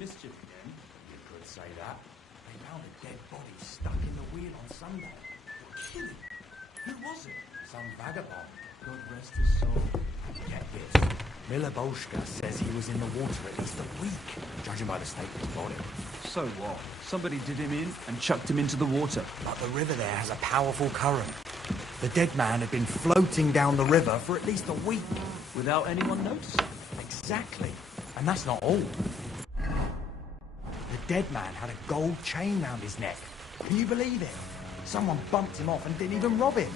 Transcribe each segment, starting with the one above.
mischief again? You could say that. They found a dead body stuck in the wheel on Sunday. Kidding. Who was it? Some vagabond. God rest his soul. Get this. Miloboshka says he was in the water at least a week, judging by the state of his body. So what? Somebody did him in and chucked him into the water. But the river there has a powerful current. The dead man had been floating down the river for at least a week. Without anyone noticing? Exactly. And that's not all. The dead man had a gold chain round his neck. Can you believe it? Someone bumped him off and didn't even rob him.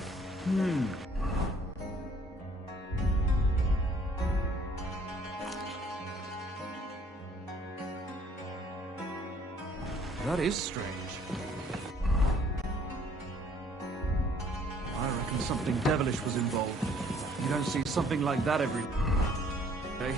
That is strange. I reckon something devilish was involved. You don't see something like that every day.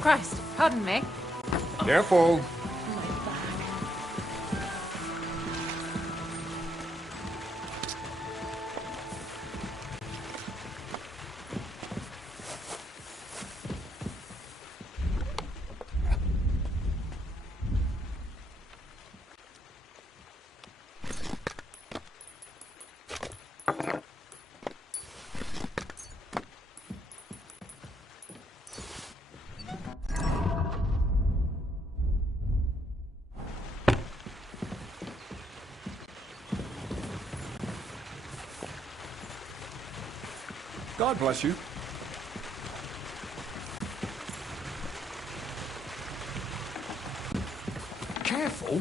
Christ, pardon me. Careful. God bless you. Careful.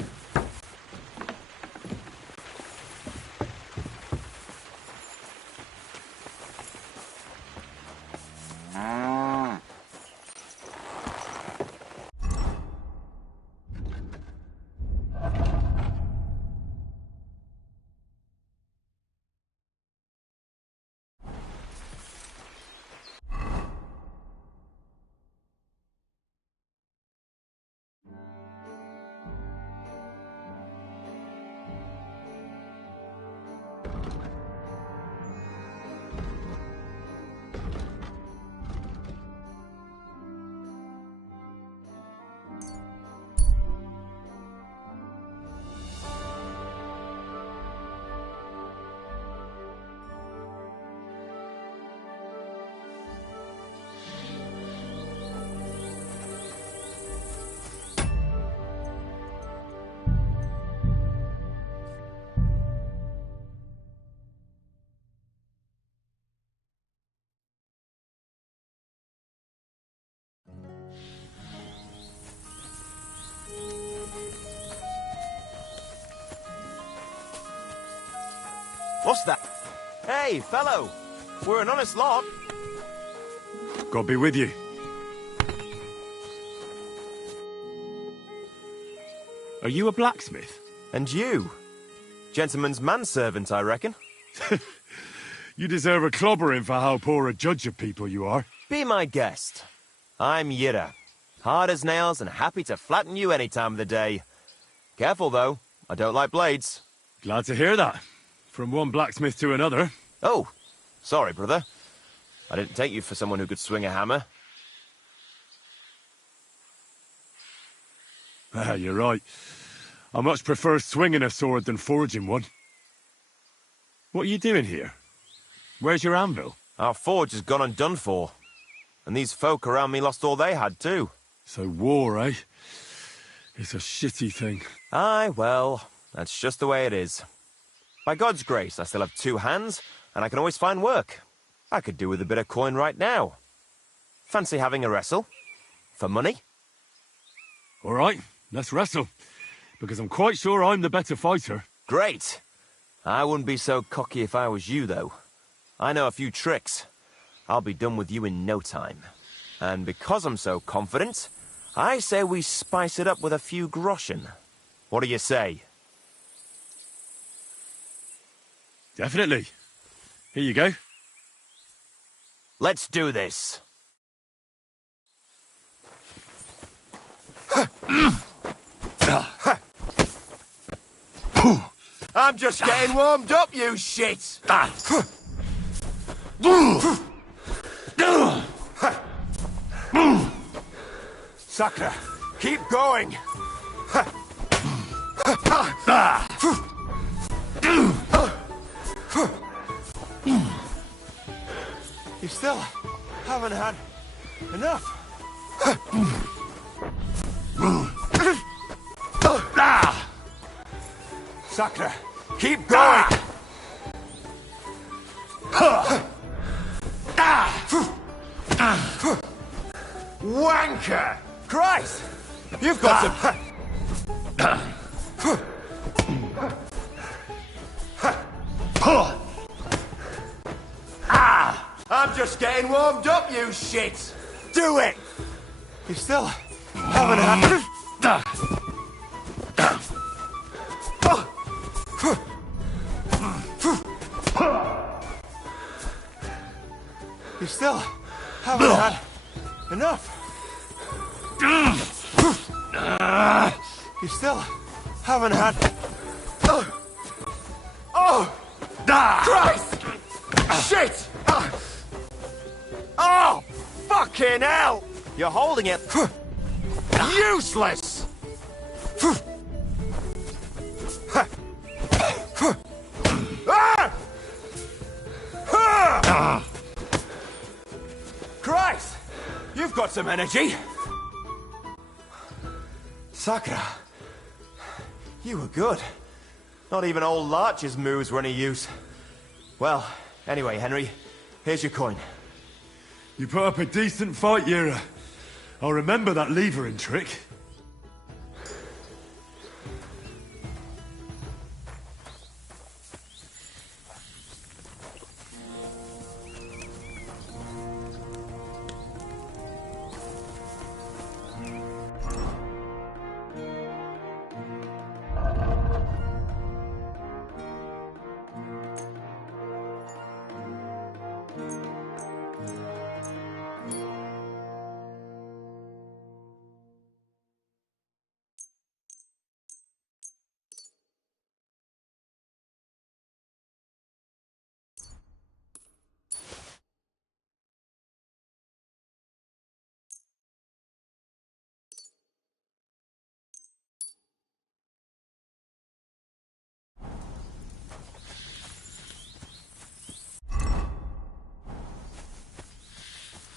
What's that? Hey, fellow! We're an honest lot. God be with you. Are you a blacksmith? And you? Gentleman's manservant, I reckon. You deserve a clobbering for how poor a judge of people you are. Be my guest. I'm Yira. Hard as nails and happy to flatten you any time of the day. Careful, though. I don't like blades. Glad to hear that. From one blacksmith to another. Oh, Sorry, brother. I didn't take you for someone who could swing a hammer. Ah, you're right. I much prefer swinging a sword than forging one. What are you doing here? Where's your anvil? Our forge has gone undone for. And these folk around me lost all they had, too. So war, eh? It's a shitty thing. Aye, well, that's just the way it is. By God's grace, I still have 2 hands, and I can always find work. I could do with a bit of coin right now. Fancy having a wrestle? For money? All right, let's wrestle. Because I'm quite sure I'm the better fighter. Great! I wouldn't be so cocky if I was you, though. I know a few tricks. I'll be done with you in no time. And because I'm so confident, I say we spice it up with a few groschen. What do you say? Definitely. Here you go. Let's do this. I'm just getting warmed up, you shit! Sakra, keep going! You still haven't had enough. Sakra, keep going! Wanker! Christ! You've got some... I'm just getting warmed up, you shit! Do it! You still haven't had... You still haven't had enough. You still haven't had... Oh! Christ! Shit! Oh! Fucking hell! You're holding it... Useless! Christ! You've got some energy! Sakra, you were good. Not even old Larch's moves were any use. Well, anyway, Henry, here's your coin. You put up a decent fight, Yera. I'll remember that levering trick.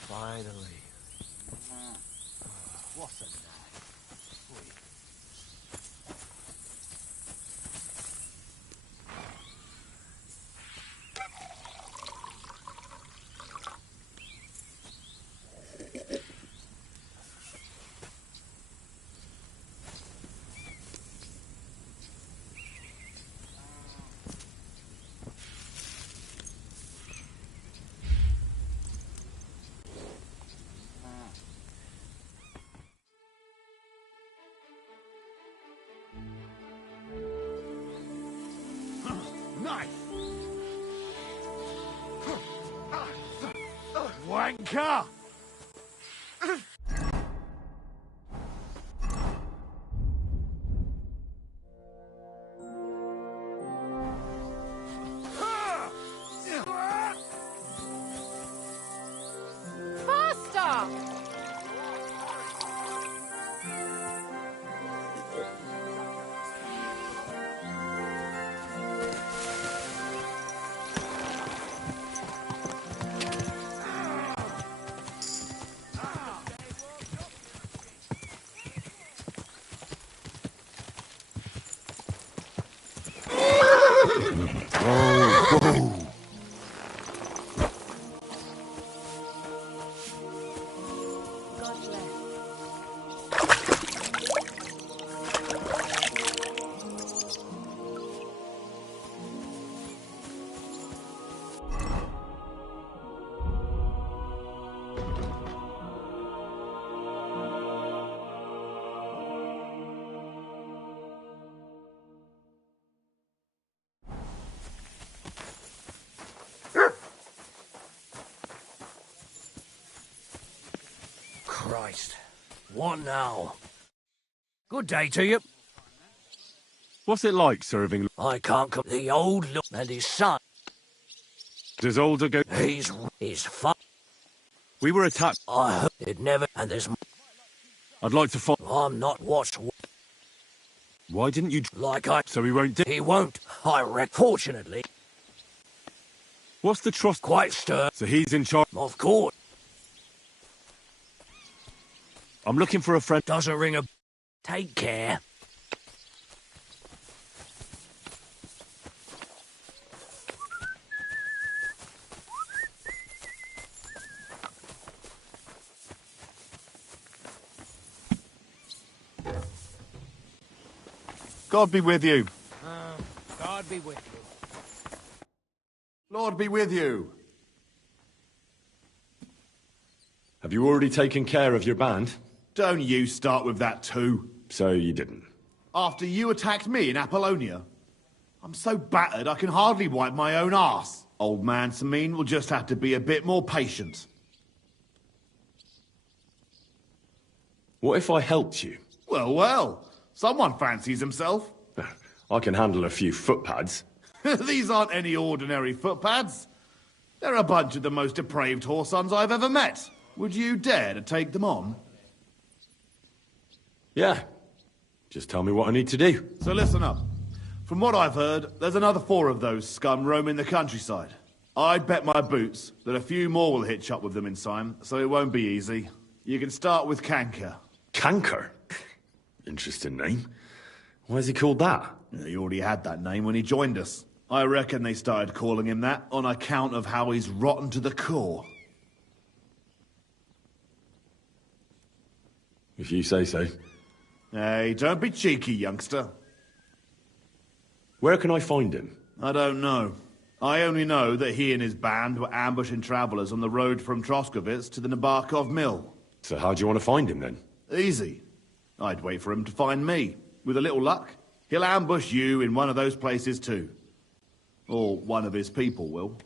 Finally. What's a night? Nice! Wanker! Christ. What now? Good day to you. What's it like serving? I can't come. The old look and his son. Does older go? He's fun. We were attacked. I heard it never. And there's. I'd like to find. I'm not what's. Why didn't you? Like I. So he won't do. He won't. I reckon. Fortunately. What's the trust? Quite stir. So he's in charge. Of course. I'm looking for a friend. Doesn't ring a. Take care. God be with you. God be with you. Lord be with you. Have you already taken care of your band? Don't you start with that too. So you didn't. After you attacked me in Apollonia. I'm so battered I can hardly wipe my own arse. Old man Samine will just have to be a bit more patient. What if I helped you? Well, well. Someone fancies himself. I can handle a few footpads. These aren't any ordinary footpads. They're a bunch of the most depraved whoresons I've ever met. Would you dare to take them on? Yeah. Just tell me what I need to do. So listen up. From what I've heard, there's another 4 of those scum roaming the countryside. I'd bet my boots that a few more will hitch up with them in time, so it won't be easy. You can start with Canker. Canker? Interesting name. Why is he called that? He already had that name when he joined us. I reckon they started calling him that on account of how he's rotten to the core. If you say so. Hey, don't be cheeky, youngster. Where can I find him? I don't know. I only know that he and his band were ambushing travelers on the road from Troskovitz to the Nabokov mill. So how do you want to find him then? Easy. I'd wait for him to find me. With a little luck, he'll ambush you in one of those places too. Or one of his people will.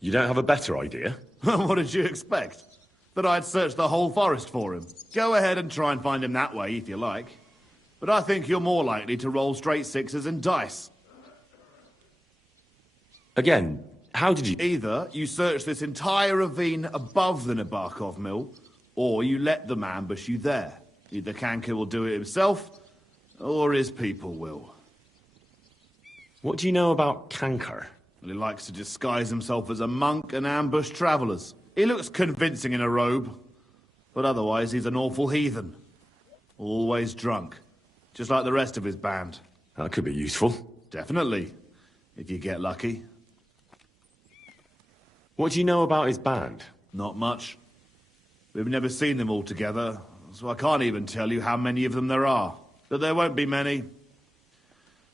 You don't have a better idea? What did you expect? That I'd search the whole forest for him? Go ahead and try and find him that way, if you like. But I think you're more likely to roll straight 6s and dice. Again, how did you... Either you search this entire ravine above the Nabokov mill, or you let them ambush you there. Either Canker will do it himself, or his people will. What do you know about Canker? Well, he likes to disguise himself as a monk and ambush travelers. He looks convincing in a robe, but otherwise he's an awful heathen. Always drunk, just like the rest of his band. That could be useful. Definitely, if you get lucky. What do you know about his band? Not much. We've never seen them all together, so I can't even tell you how many of them there are. But there won't be many.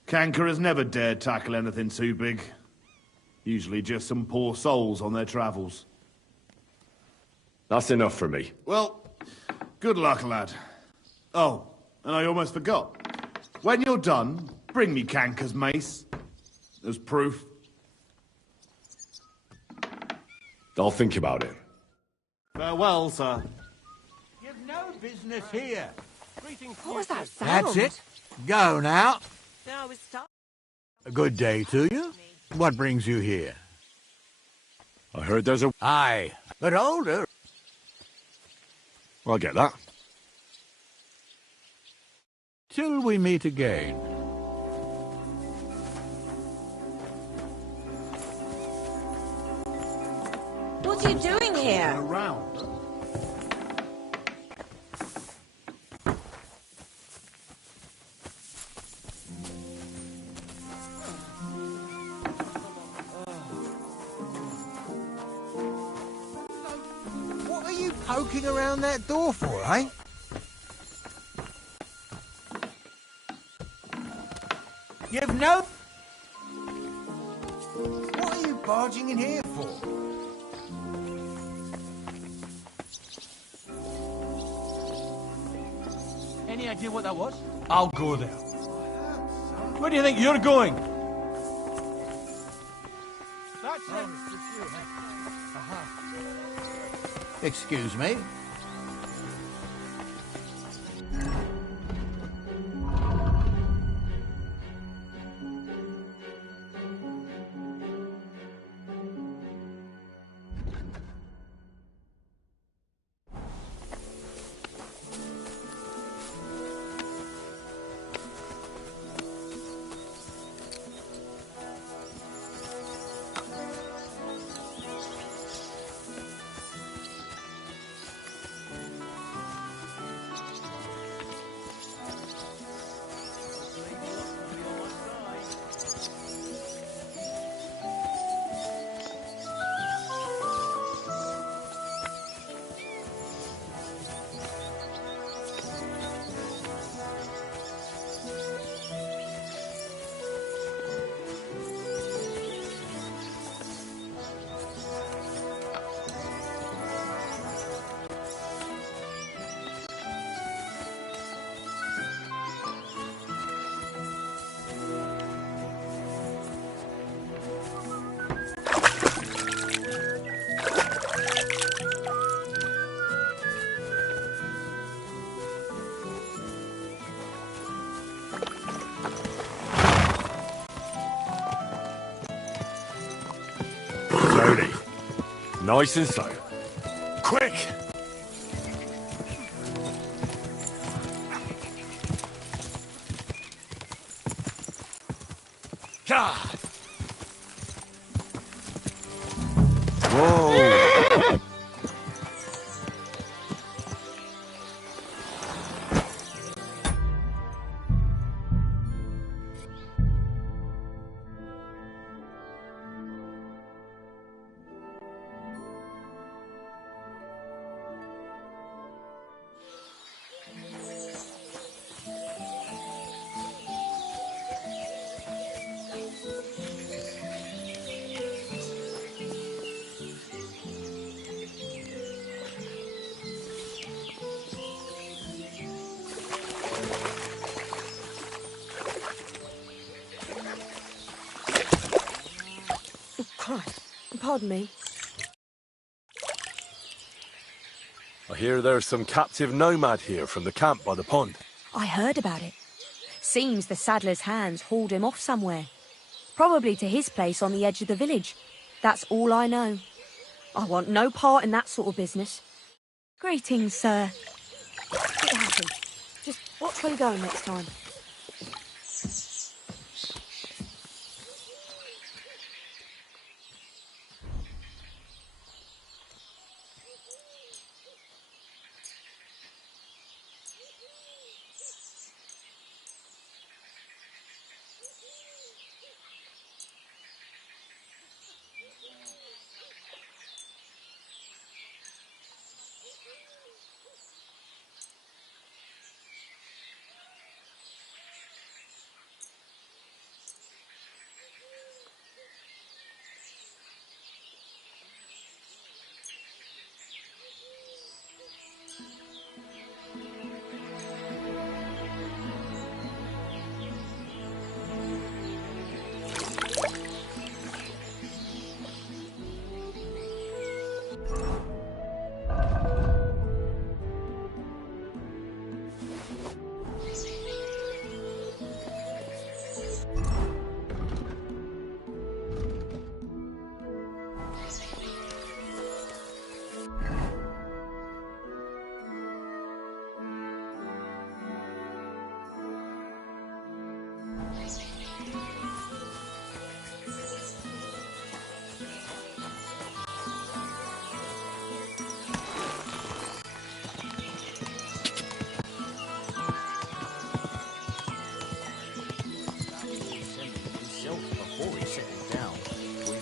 Canker has never dared tackle anything too big. Usually just some poor souls on their travels. That's enough for me. Well, good luck, lad. Oh, and I almost forgot. When you're done, bring me Canker's mace. As proof. I'll think about it. Farewell, sir. You've no business here. What was that sound? That's it. Go now. No, I was stuck. A good day to you. What brings you here? I heard there's a... Aye, but older. I'll get that. Till we meet again. What are you doing here? Around. What are you poking around that door for, eh? You've no... What are you barging in here for? Any idea what that was? I'll go there. Where do you think you're going? That's it. Excuse me. Slowly. Nice and slow. Quick! God! Whoa! Christ, pardon me. I hear there's some captive nomad here from the camp by the pond. I heard about it. Seems the saddler's hands hauled him off somewhere. Probably to his place on the edge of the village. That's all I know. I want no part in that sort of business. Greetings, sir. Get happy. Just watch where you're going next time.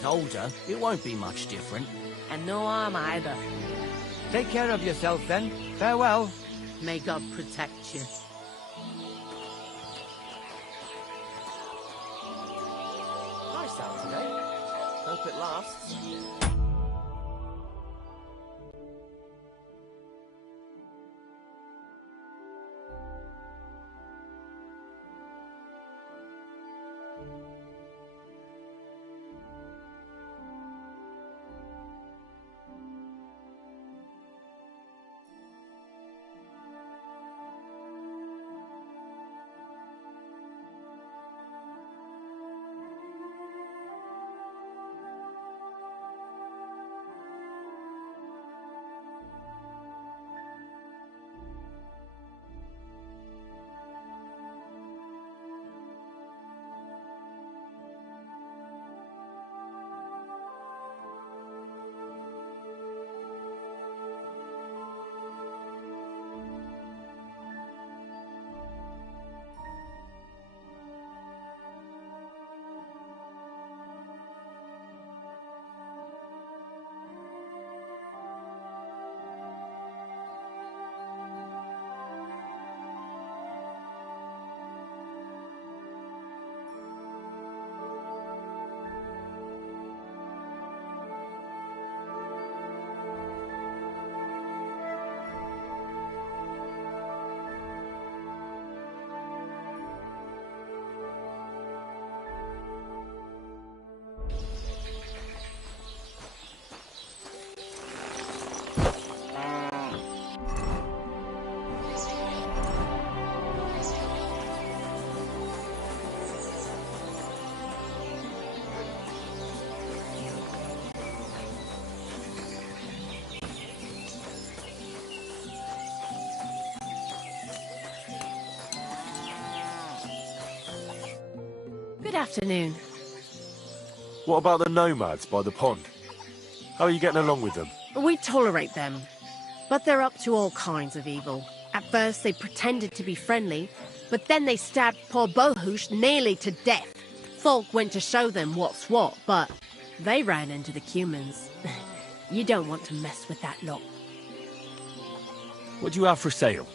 Older, it won't be much different. And no harm either. Take care of yourself then. Farewell. May God protect you. Nice out today. Hope it lasts. afternoon. What about the nomads by the pond? How are you getting along with them? We tolerate them, but they're up to all kinds of evil. At first, they pretended to be friendly, but then they stabbed poor Bohush nearly to death. Folk went to show them what's what, but they ran into the humans. You don't want to mess with that lot. What do you have for sale?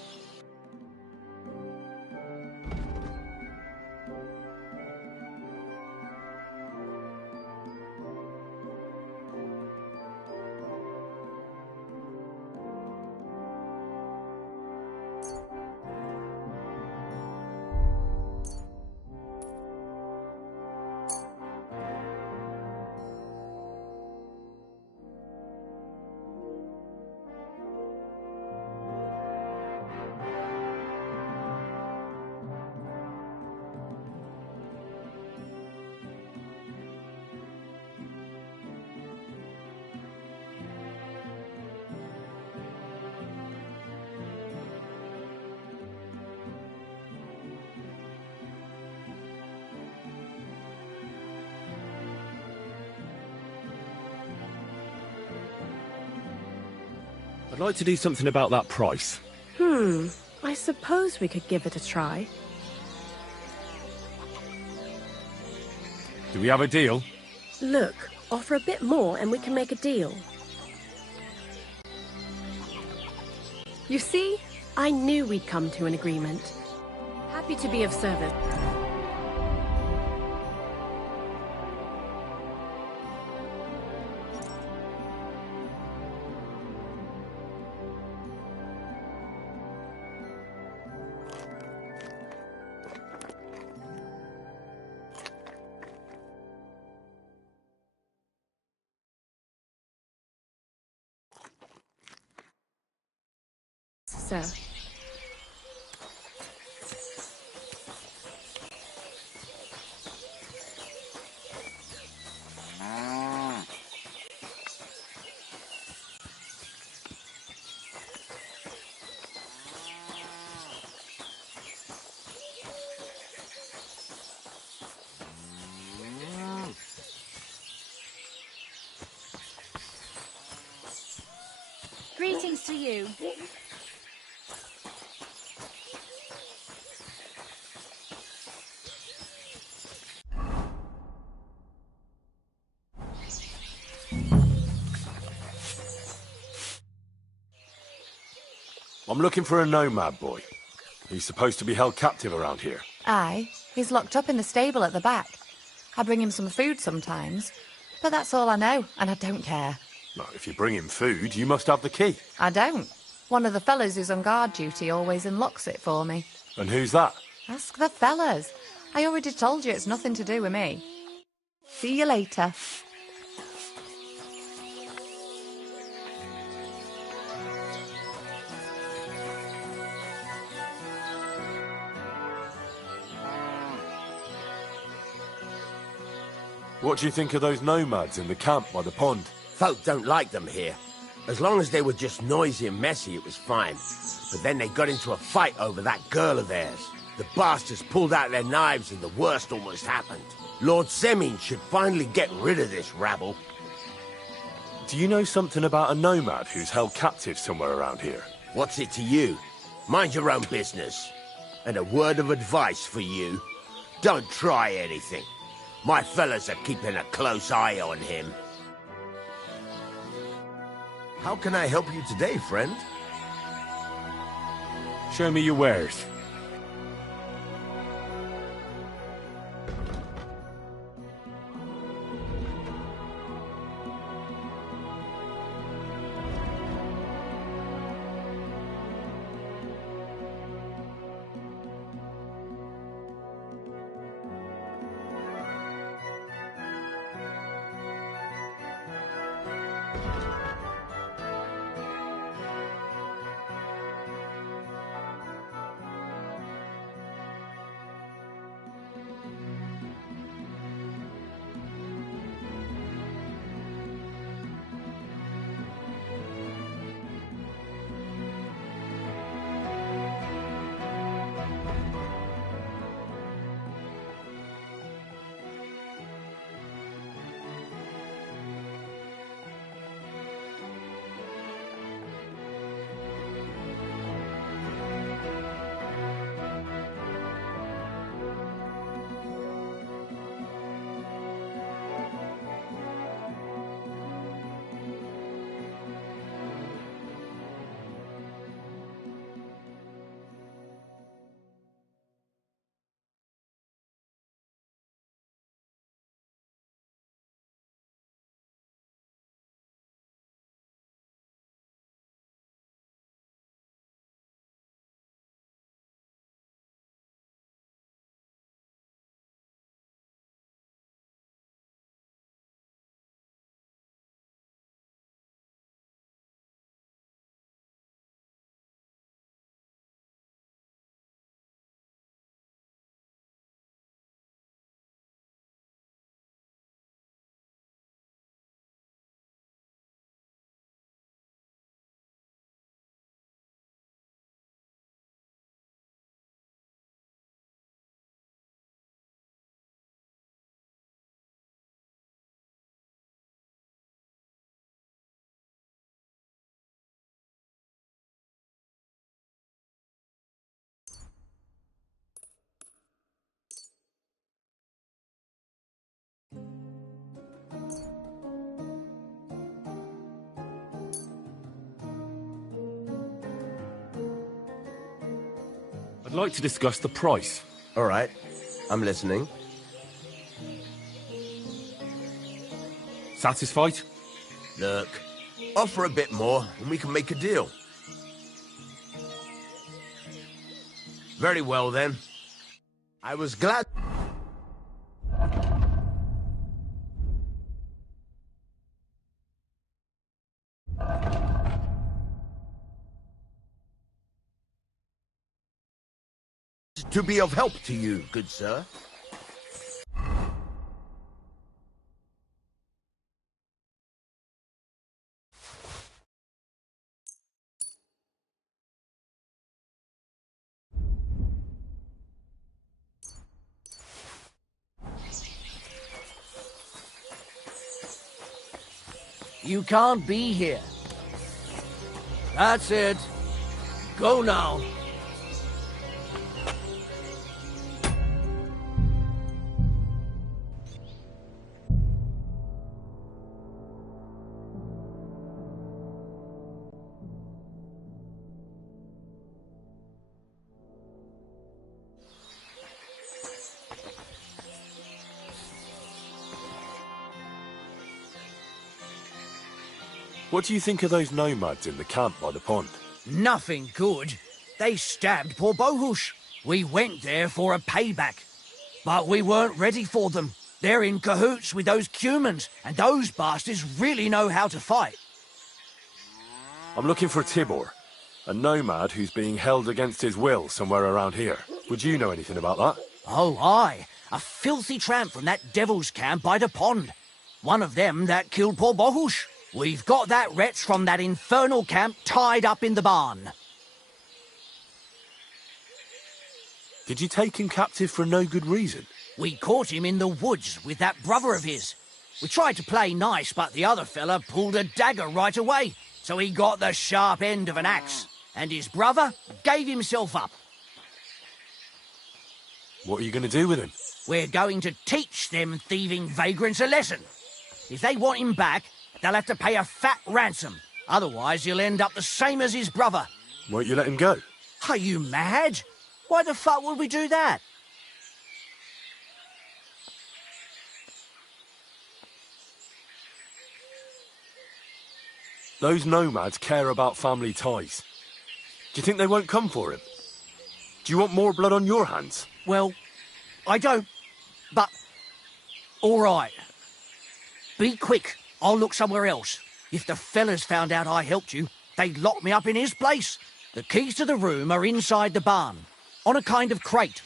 I'd like to do something about that price. I suppose we could give it a try. Do we have a deal? Look, offer a bit more and we can make a deal. You see? I knew we'd come to an agreement. Happy to be of service. Sir. Greetings to you. I'm looking for a nomad boy. He's supposed to be held captive around here. Aye, he's locked up in the stable at the back. I bring him some food sometimes, but that's all I know, and I don't care. Well, if you bring him food, you must have the key. I don't. One of the fellas who's on guard duty always unlocks it for me. And who's that? Ask the fellas. I already told you it's nothing to do with me. See you later. What do you think of those nomads in the camp by the pond? Folk don't like them here. As long as they were just noisy and messy, it was fine. But then they got into a fight over that girl of theirs. The bastards pulled out their knives and the worst almost happened. Lord Semin should finally get rid of this rabble. Do you know something about a nomad who's held captive somewhere around here? What's it to you? Mind your own business. And a word of advice for you. Don't try anything. My fellas are keeping a close eye on him. How can I help you today, friend? Show me your wares. I'd like to discuss the price. All right, I'm listening. Satisfied? Look, offer a bit more and we can make a deal. Very well then. I was glad... to be of help to you, good sir. You can't be here. That's it. Go now. What do you think of those nomads in the camp by the pond? Nothing good. They stabbed poor Bohush. We went there for a payback. But we weren't ready for them. They're in cahoots with those humans, and those bastards really know how to fight. I'm looking for Tibor, a nomad who's being held against his will somewhere around here. Would you know anything about that? Oh, aye. A filthy tramp from that devil's camp by the pond. One of them that killed poor Bohush. We've got that wretch from that infernal camp tied up in the barn. Did you take him captive for no good reason? We caught him in the woods with that brother of his. We tried to play nice, but the other fella pulled a dagger right away, so he got the sharp end of an axe, and his brother gave himself up. What are you going to do with him? We're going to teach them thieving vagrants a lesson. If they want him back, they'll have to pay a fat ransom. Otherwise, he'll end up the same as his brother. Won't you let him go? Are you mad? Why the fuck would we do that? Those nomads care about family ties. Do you think they won't come for him? Do you want more blood on your hands? Well, I don't, but... all right. Be quick. I'll look somewhere else. If the fellas found out I helped you, they'd lock me up in his place. The keys to the room are inside the barn, on a kind of crate.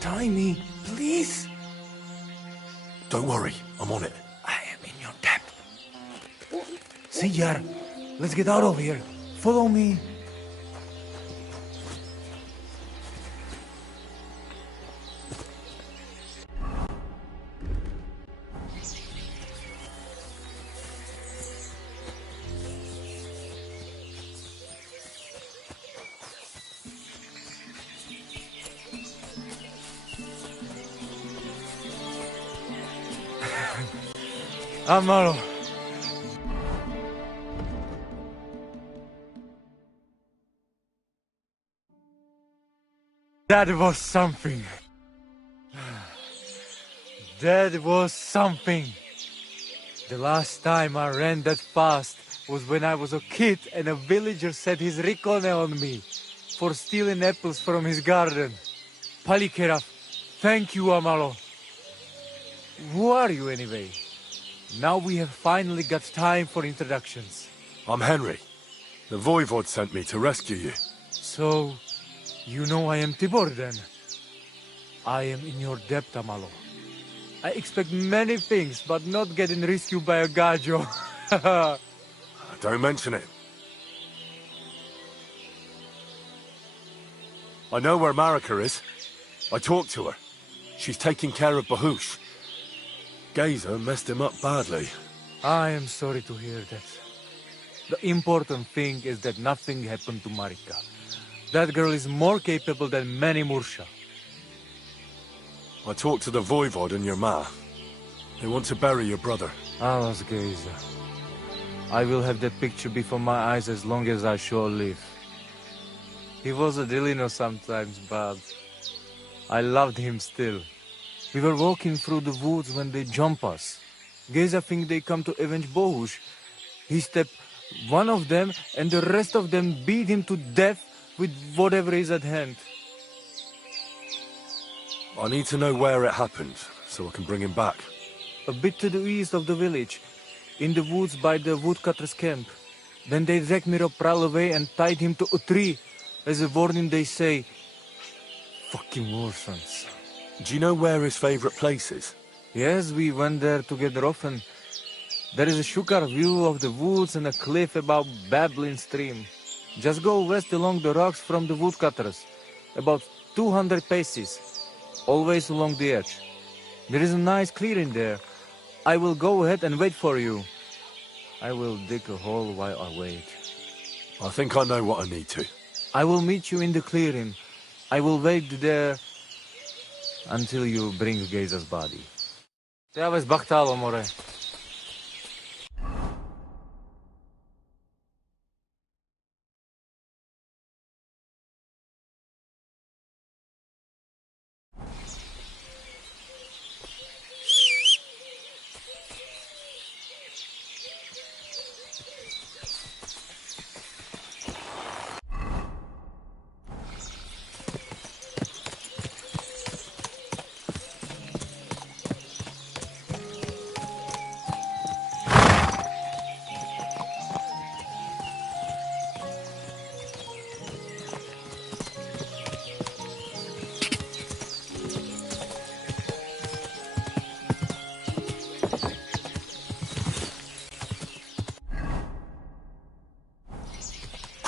Tie me, please. Don't worry, I'm on it. I am in your debt. Senor, let's get out of here. Follow me. Amaro. That was something. That was something. The last time I ran that fast was when I was a kid and a villager set his ricone on me for stealing apples from his garden. Palikeraf, thank you, Amalo. Who are you anyway? Now we have finally got time for introductions. I'm Henry. The Voivod sent me to rescue you. So, you know I am Tibor then? I am in your debt, Amalo. I expect many things, but not getting rescued by a gajo. Don't mention it. I know where Marika is. I talked to her. She's taking care of Bahush. Gazer messed him up badly. I am sorry to hear that. The important thing is that nothing happened to Marika. That girl is more capable than many Mursha. I talked to the Voivod and your ma. They want to bury your brother. Alas, Gazer. I will have that picture before my eyes as long as I shall live. He was a Delino sometimes, but I loved him still. We were walking through the woods when they jump us. Gazer think they come to avenge Bohush. He stepped one of them and the rest of them beat him to death with whatever is at hand. I need to know where it happened, so I can bring him back. A bit to the east of the village, in the woods by the woodcutter's camp. Then they dragged Miropral away and tied him to a tree. As a warning they say, fucking Warsons. Do you know where his favorite place is? Yes, we went there together often. There is a shukar view of the woods and a cliff above babbling stream. Just go west along the rocks from the woodcutters, about 200 paces, always along the edge. There is a nice clearing there. I will go ahead and wait for you. I will dig a hole while I wait. I think I know what I need to. I will meet you in the clearing. I will wait there until you bring Gazer's body. Te aveți bactalo, more.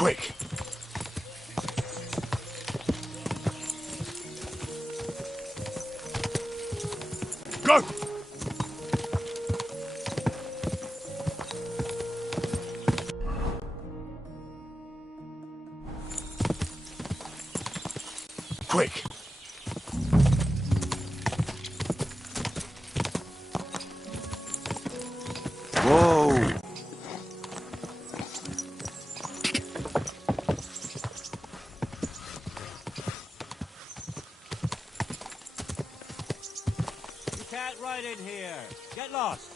Quick! Go! Quick! Whoa! Right in here. Get lost.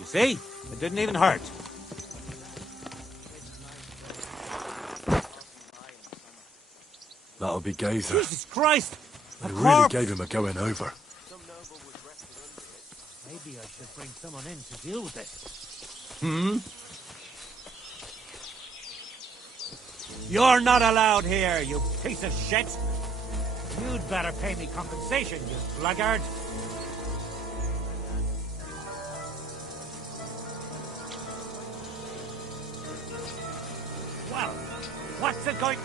You see? It didn't even hurt. That'll be Gazer. Jesus Christ! They really gave him a going over. Maybe I should bring someone in to deal with it. You're not allowed here, you piece of shit! You'd better pay me compensation, you blackguard! Well, what's it going...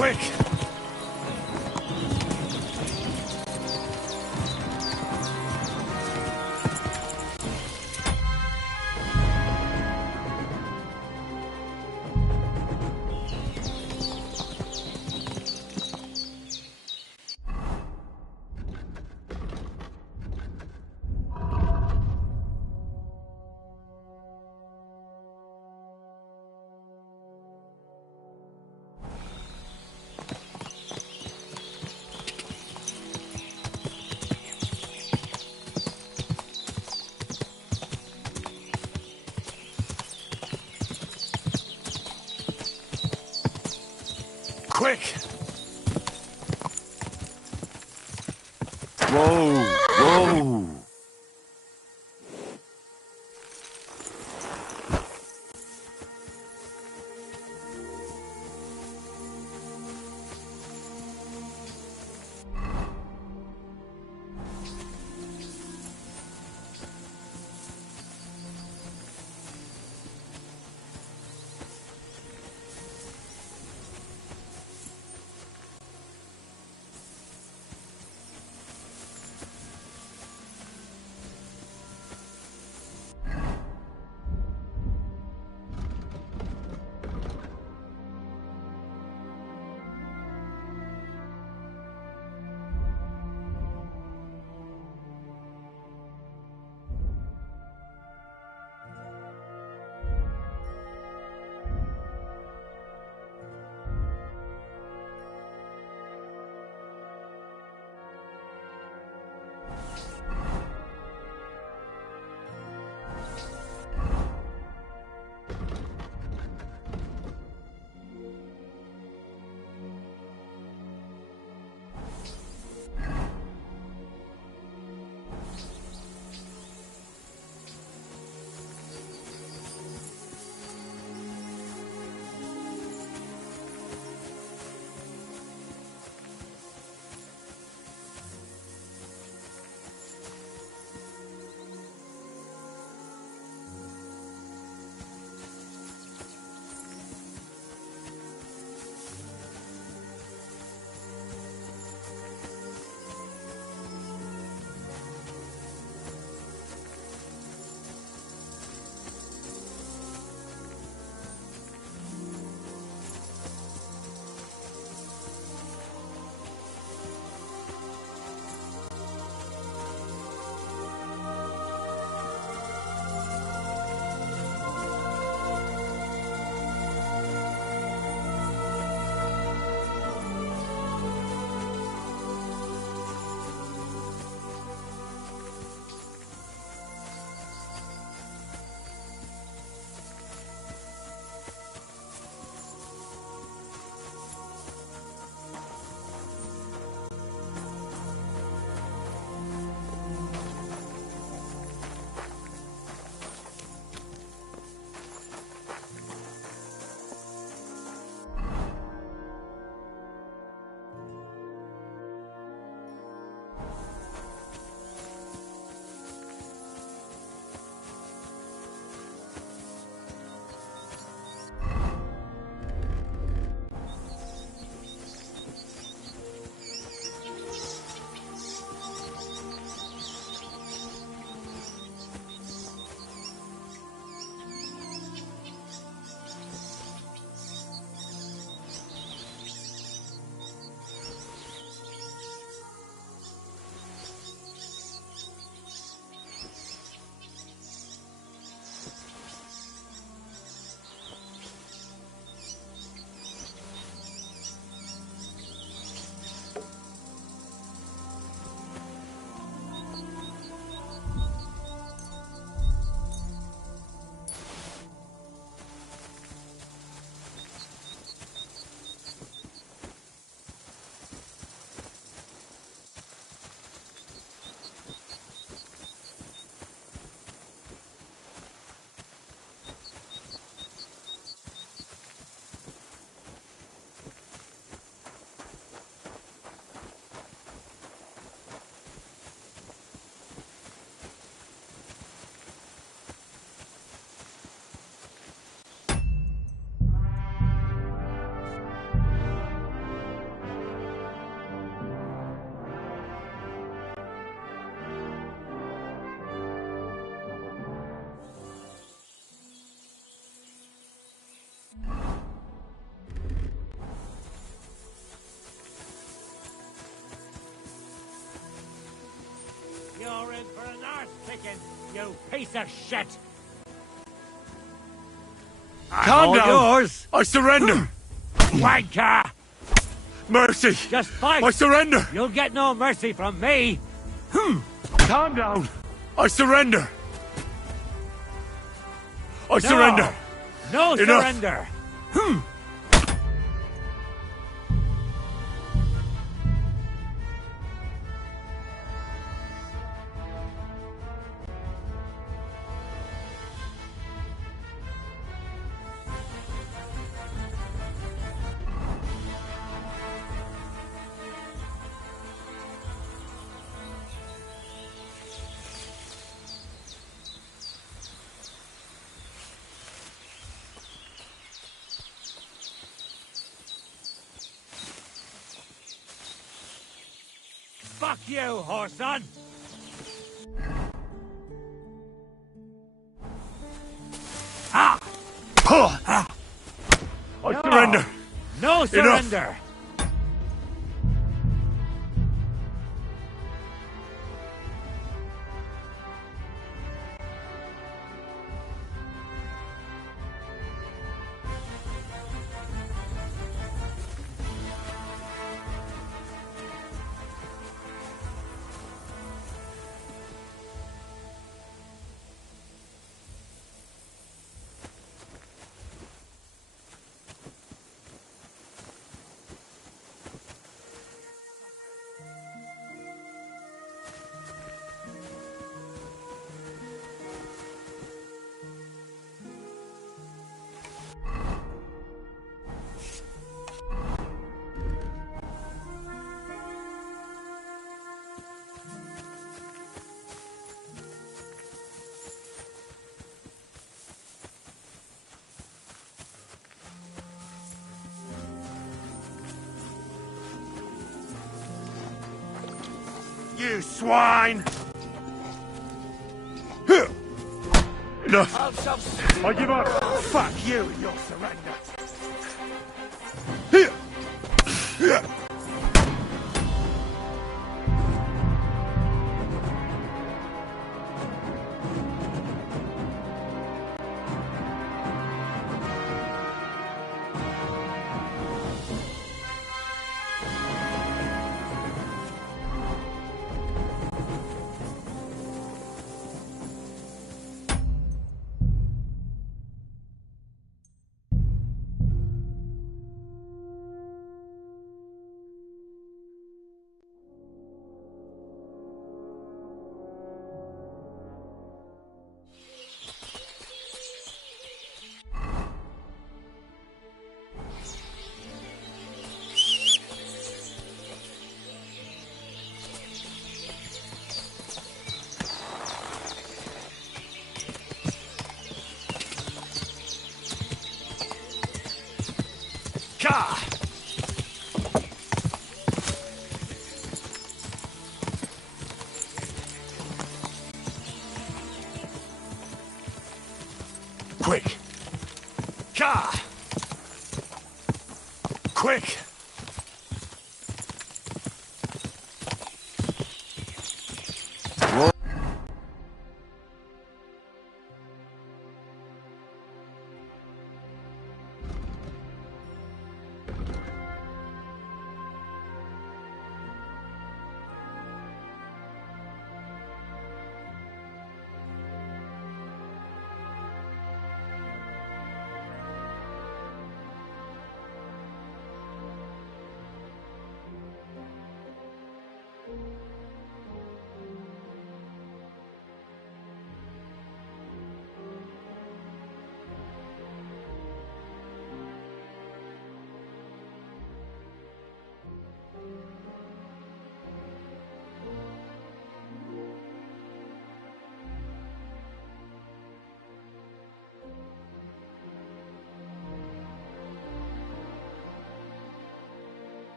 Quick! Quick! Whoa! Whoa! You're in for an arse picking, you piece of shit! Calm down! Yours! I surrender! Wanker! Mercy! Just fight! I surrender! You'll get no mercy from me! Calm down! I surrender! I surrender! No Enough. surrender! Fuck you, whoreson! I surrender! No surrender! You swine! Enough! I give up! Fuck you and your surrender. Quick! Ka! Quick!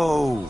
Oh.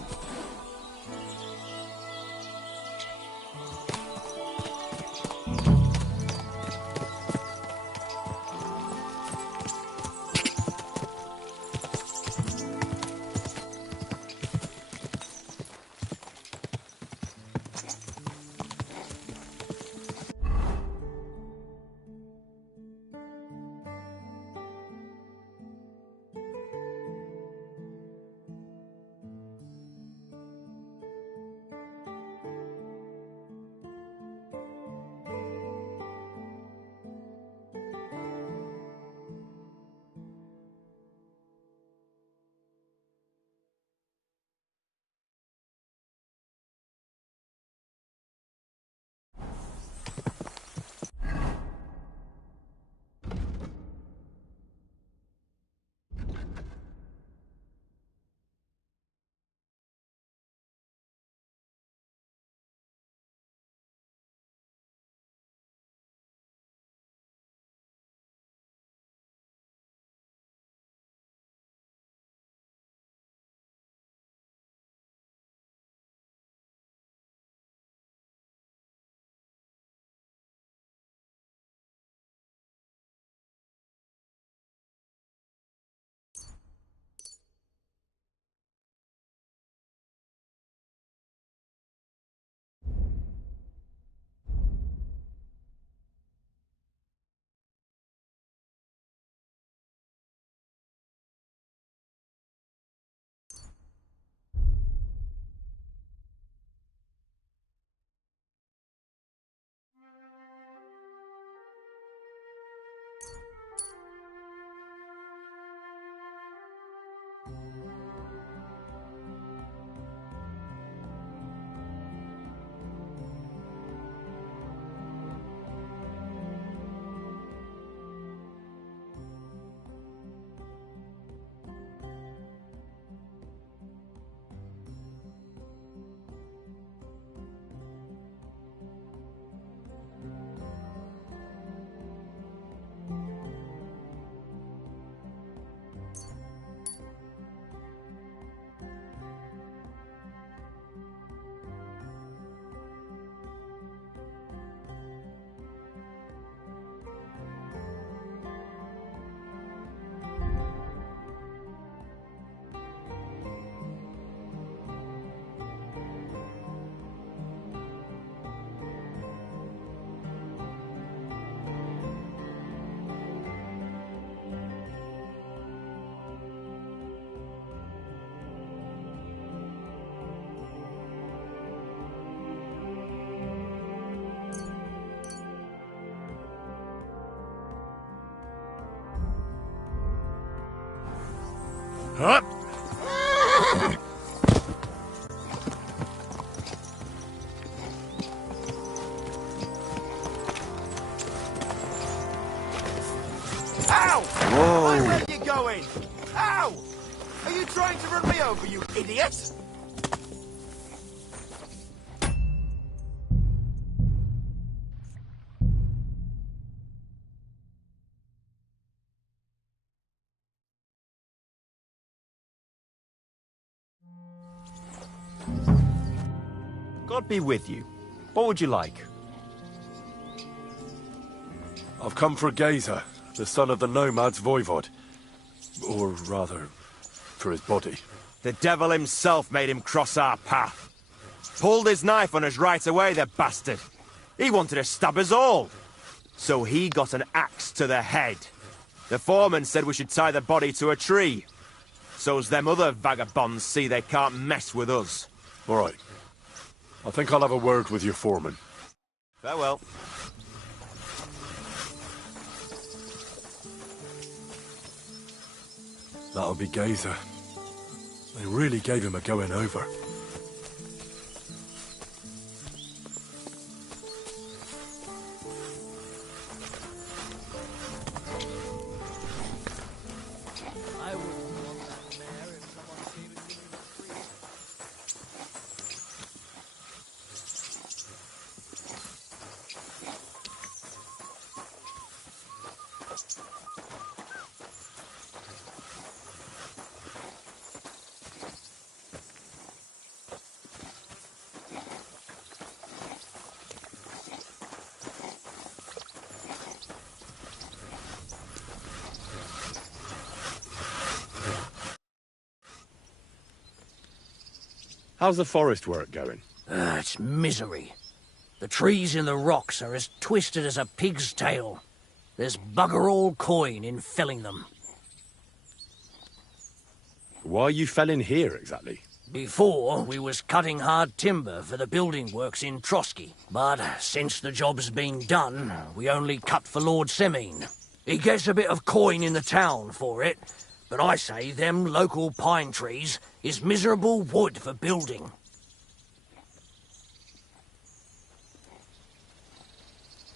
Up! Ow! Whoa! Where are you going? Ow! Are you trying to run me over, you idiot? God be with you. What would you like? I've come for Gazer, the son of the nomads voivod. Or rather, for his body. The devil himself made him cross our path. Pulled his knife on us right away, the bastard. He wanted to stab us all. So he got an axe to the head. The foreman said we should tie the body to a tree. So's them other vagabonds see they can't mess with us. All right. I think I'll have a word with your foreman. Farewell. That'll be Gazer. They really gave him a going over. I wouldn't want that mare if someone came and gave me the free. How's the forest work going? It's misery. The trees in the rocks are as twisted as a pig's tail. There's bugger all coin in felling them. Why are you felling here, exactly? Before, we was cutting hard timber for the building works in Trotsky. But since the job's been done, we only cut for Lord Semine. He gets a bit of coin in the town for it, but I say them local pine trees is miserable wood for building.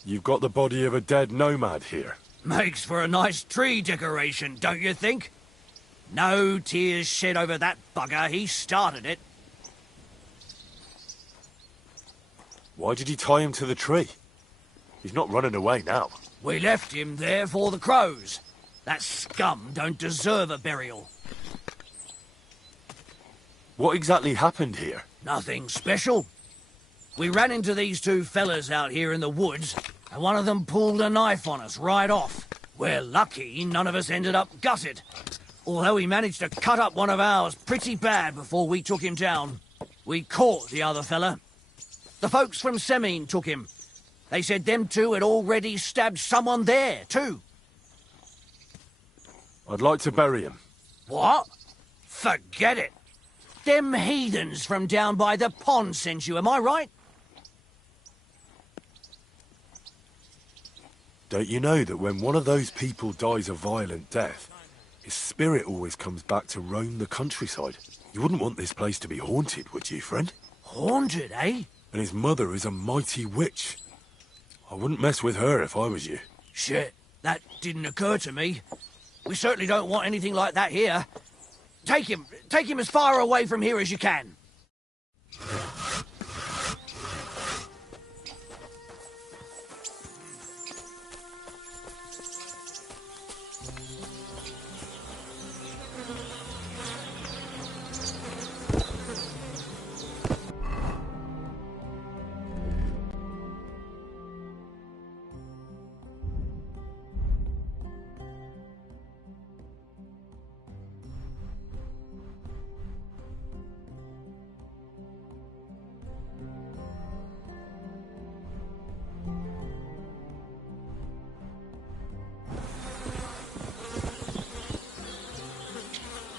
You've got the body of a dead nomad here. Makes for a nice tree decoration, don't you think? No tears shed over that bugger. He started it. Why did he tie him to the tree? He's not running away now. We left him there for the crows. That scum don't deserve a burial. What exactly happened here? Nothing special. We ran into these two fellas out here in the woods, and one of them pulled a knife on us right off. We're lucky none of us ended up gutted. Although he managed to cut up one of ours pretty bad before we took him down. We caught the other fella. The folks from Semine took him. They said them two had already stabbed someone there, too. I'd like to bury him. What? Forget it. Them heathens from down by the pond sent you, am I right? Don't you know that when one of those people dies a violent death, his spirit always comes back to roam the countryside? You wouldn't want this place to be haunted, would you, friend? Haunted, eh? And his mother is a mighty witch. I wouldn't mess with her if I was you. Shit, that didn't occur to me. We certainly don't want anything like that here. Take him as far away from here as you can.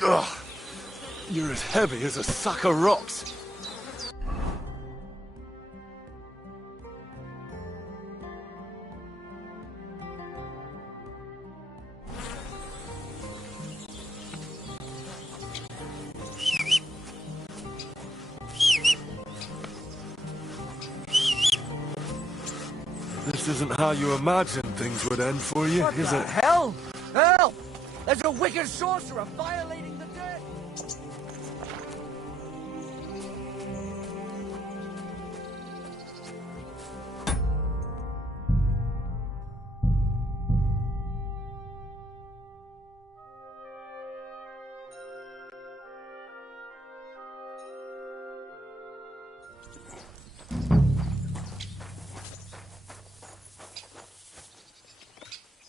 Ugh! You're as heavy as a sack of rocks. This isn't how you imagined things would end for you, What is the it? hell? Help! There's a wicked sorcerer violating the dead!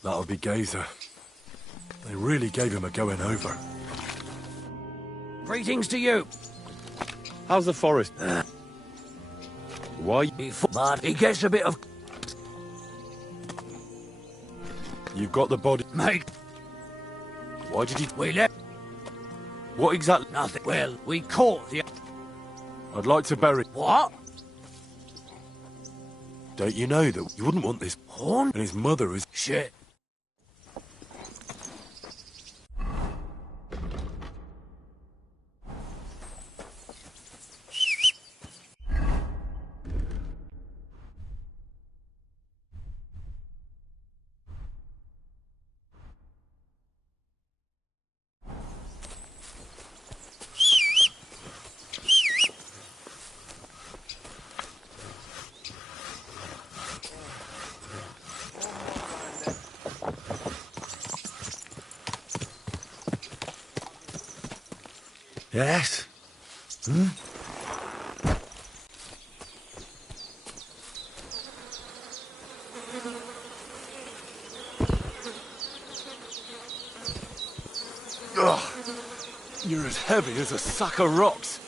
That'll be Gazer. They really gave him a going over. Greetings to you. How's the forest? Why? But he gets a bit of... You've got the body... Mate. Why did he... We left... What exactly... Nothing. Well, we caught the... I'd like to bury... What? Don't you know that you wouldn't want this... Horn? And his mother is... Shit. Yes? Ugh! You're as heavy as a sack of rocks.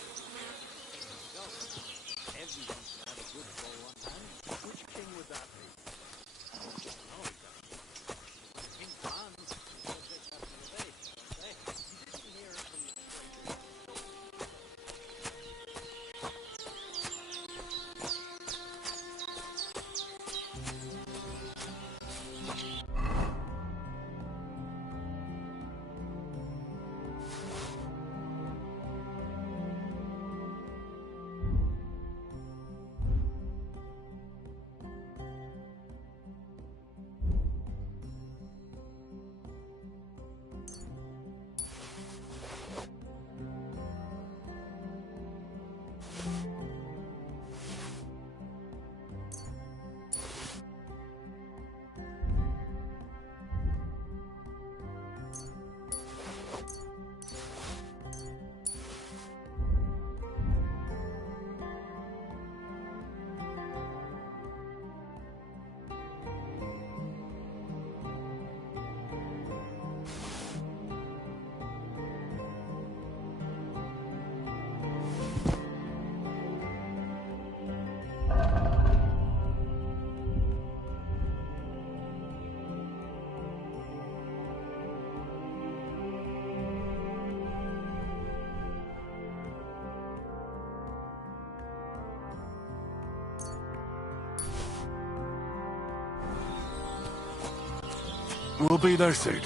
We'll be there soon.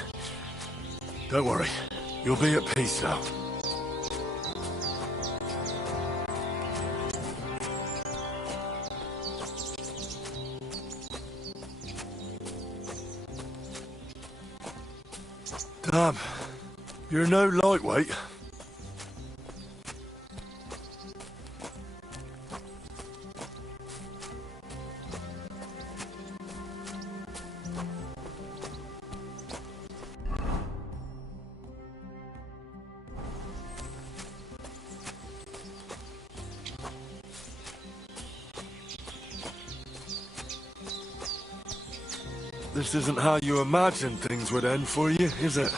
Don't worry. You'll be at peace now. Damn. You're no lightweight. This isn't how you imagined things would end for you, is it?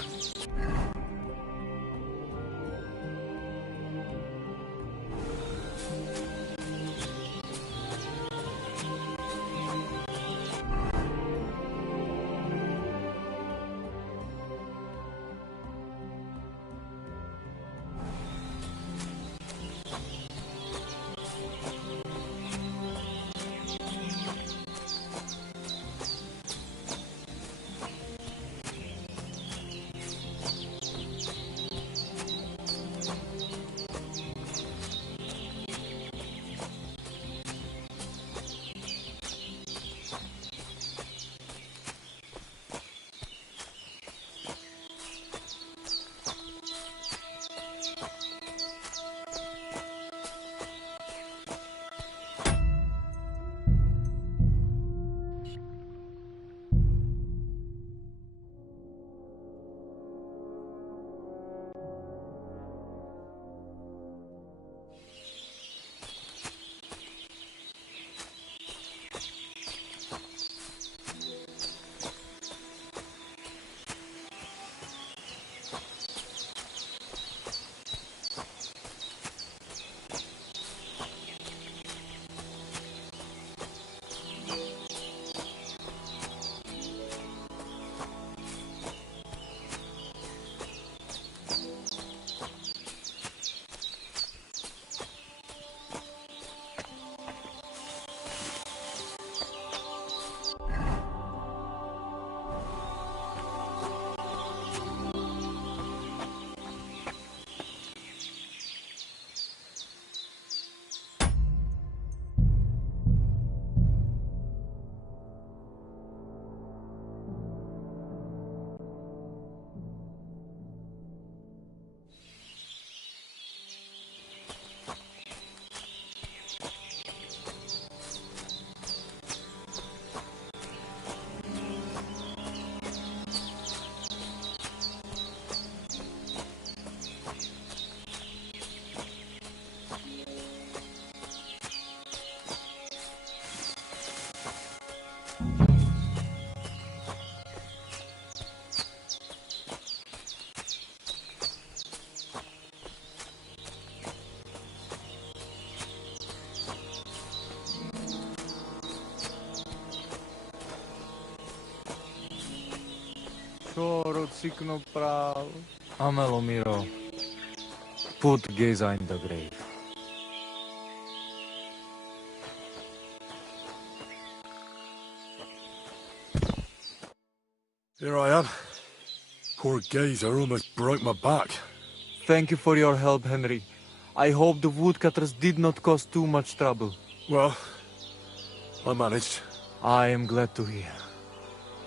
Choro cikno prav. Amelomiro, put Geza in the grave. Here I am. Poor Gazer almost broke my back. Thank you for your help, Henry. I hope the woodcutters did not cause too much trouble. Well, I managed. I am glad to hear.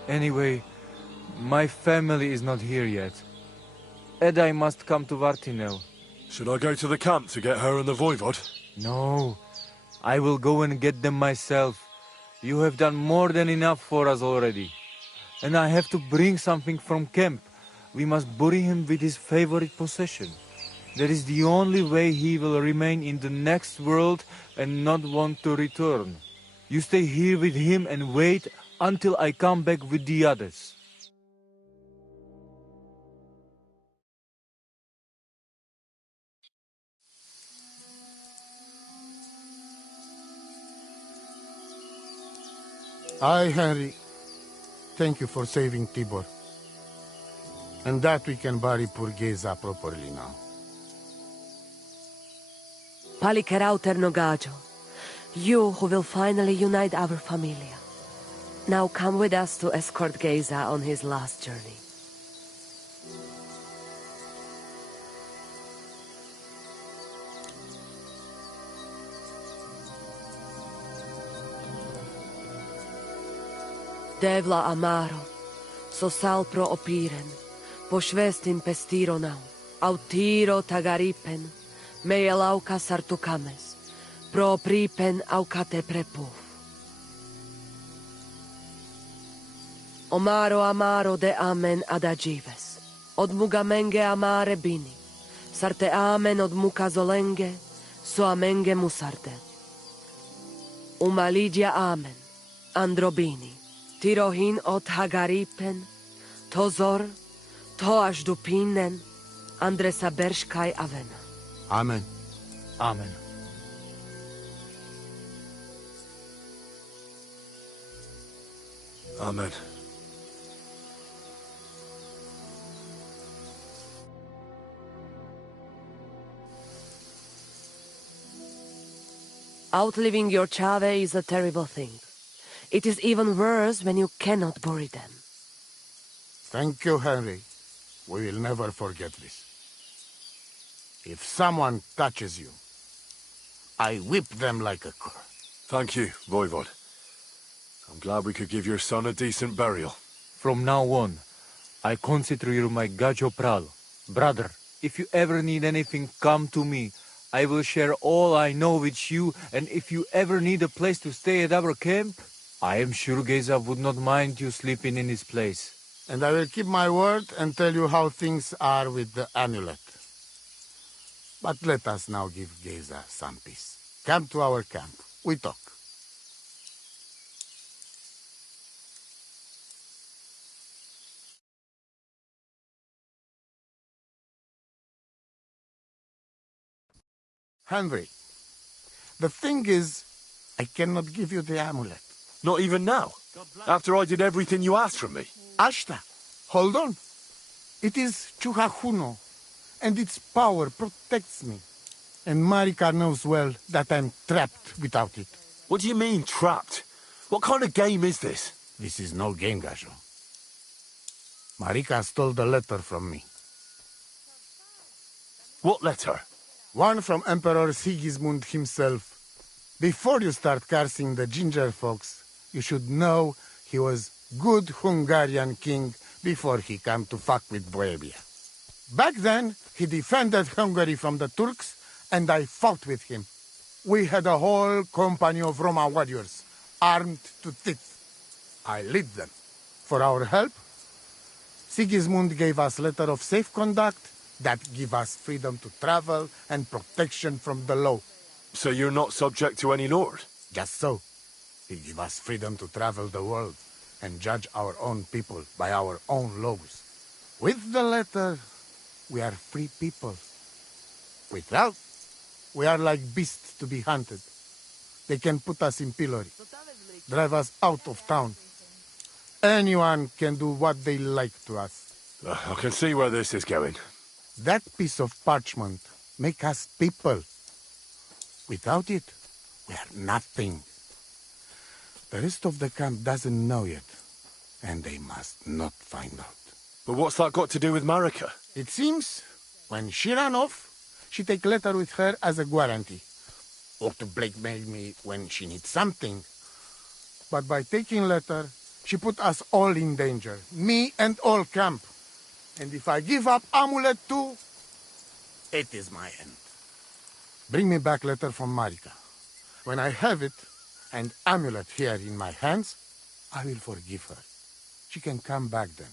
Anyway, my family is not here yet. Edai must come to Vartinel. Should I go to the camp to get her and the Voivod? No, I will go and get them myself. You have done more than enough for us already. And I have to bring something from camp. We must bury him with his favorite possession. That is the only way he will remain in the next world and not want to return. You stay here with him and wait until I come back with the others. I, Henry, thank you for saving Tibor. And that we can bury poor Geza properly now. Palikerau Ternogajo, you who will finally unite our familia. Now come with us to escort Geza on his last journey. Devla amaro, so sal pro opiren, po švestin pestironau, autiro tagaripen, meje lauka sartukames, pro pripen aukate prepuf. Omaro amaro de amen adagives, od mugamenge amare bini, sarte amen od muka zolenge, so amenge musarte. Umalidia amen, androbini. Tirohin od Hagaripen, Tozor, Toaš Dupinen, Andresa Berškaj Avena. Amen. Amen. Amen. Outliving your chave is a terrible thing. It is even worse when you cannot bury them. Thank you, Henry. We will never forget this. If someone touches you, I whip them like a cur. Thank you, Voivod. I'm glad we could give your son a decent burial. From now on, I consider you my Gajo Pral. Brother, if you ever need anything, come to me. I will share all I know with you, and if you ever need a place to stay at our camp, I am sure Geza would not mind you sleeping in his place. And I will keep my word and tell you how things are with the amulet. But let us now give Geza some peace. Come to our camp. We talk. Henry, the thing is, I cannot give you the amulet. Not even now? After I did everything you asked from me? Ashta, hold on. It is Chuhajuno, and its power protects me. And Marika knows well that I'm trapped without it. What do you mean, trapped? What kind of game is this? This is no game, Gajo. Marika stole the letter from me. What letter? One from Emperor Sigismund himself. Before you start cursing the ginger folks, you should know he was good Hungarian king before he came to fuck with Bohemia. Back then, he defended Hungary from the Turks, and I fought with him. We had a whole company of Roma warriors, armed to teeth. I lead them. For our help, Sigismund gave us letter of safe conduct that give us freedom to travel and protection from the law. So you're not subject to any lord? Just so. He give us freedom to travel the world and judge our own people by our own laws. With the letter, we are free people. Without, we are like beasts to be hunted. They can put us in pillory, drive us out of town. Anyone can do what they like to us. I can see where this is going. That piece of parchment make us people. Without it, we are nothing. The rest of the camp doesn't know yet, and they must not find out. But what's that got to do with Marika? It seems, when she ran off, she take letter with her as a guarantee, or to blackmail me when she needs something. But by taking letter, she put us all in danger, me and all camp. And if I give up amulet too, it is my end. Bring me back letter from Marika. When I have it, and amulet here in my hands, I will forgive her. She can come back then.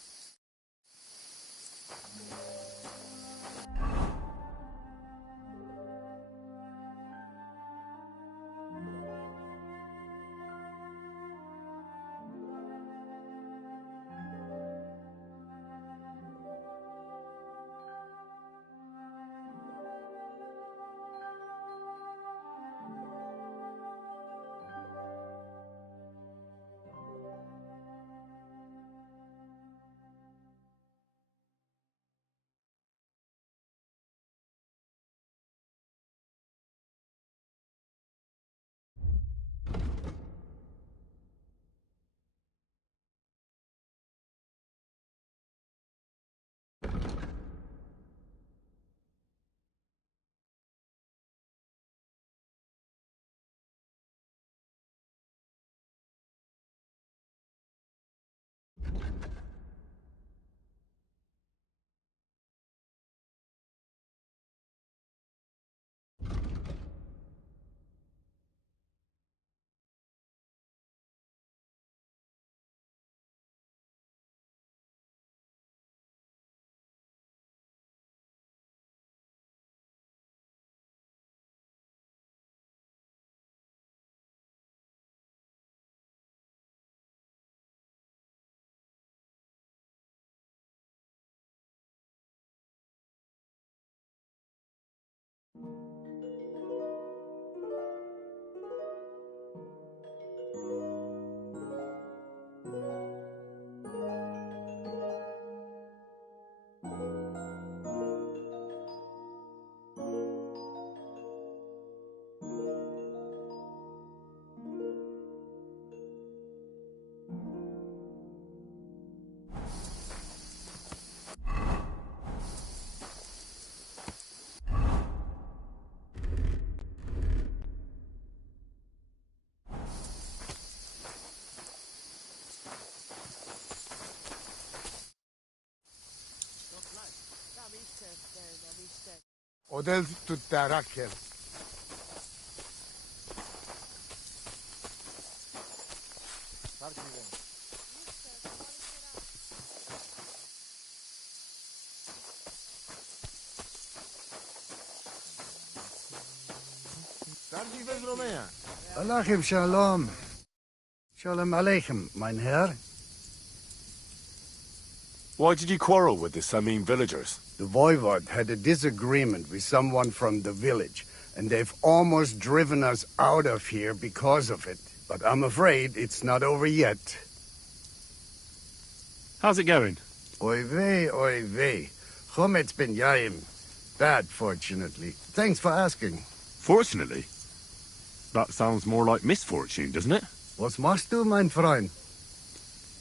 Odel to Tarakel. Alachim shalom. Shalom aleichem, mein Herr. Why did you quarrel with the Samim villagers? The voivod had a disagreement with someone from the village, and they've almost driven us out of here because of it. But I'm afraid it's not over yet. How's it going? Oy vey. Chometz ben Yaim. Bad, fortunately. Thanks for asking. Fortunately? That sounds more like misfortune, doesn't it? Was machst du, mein Freund?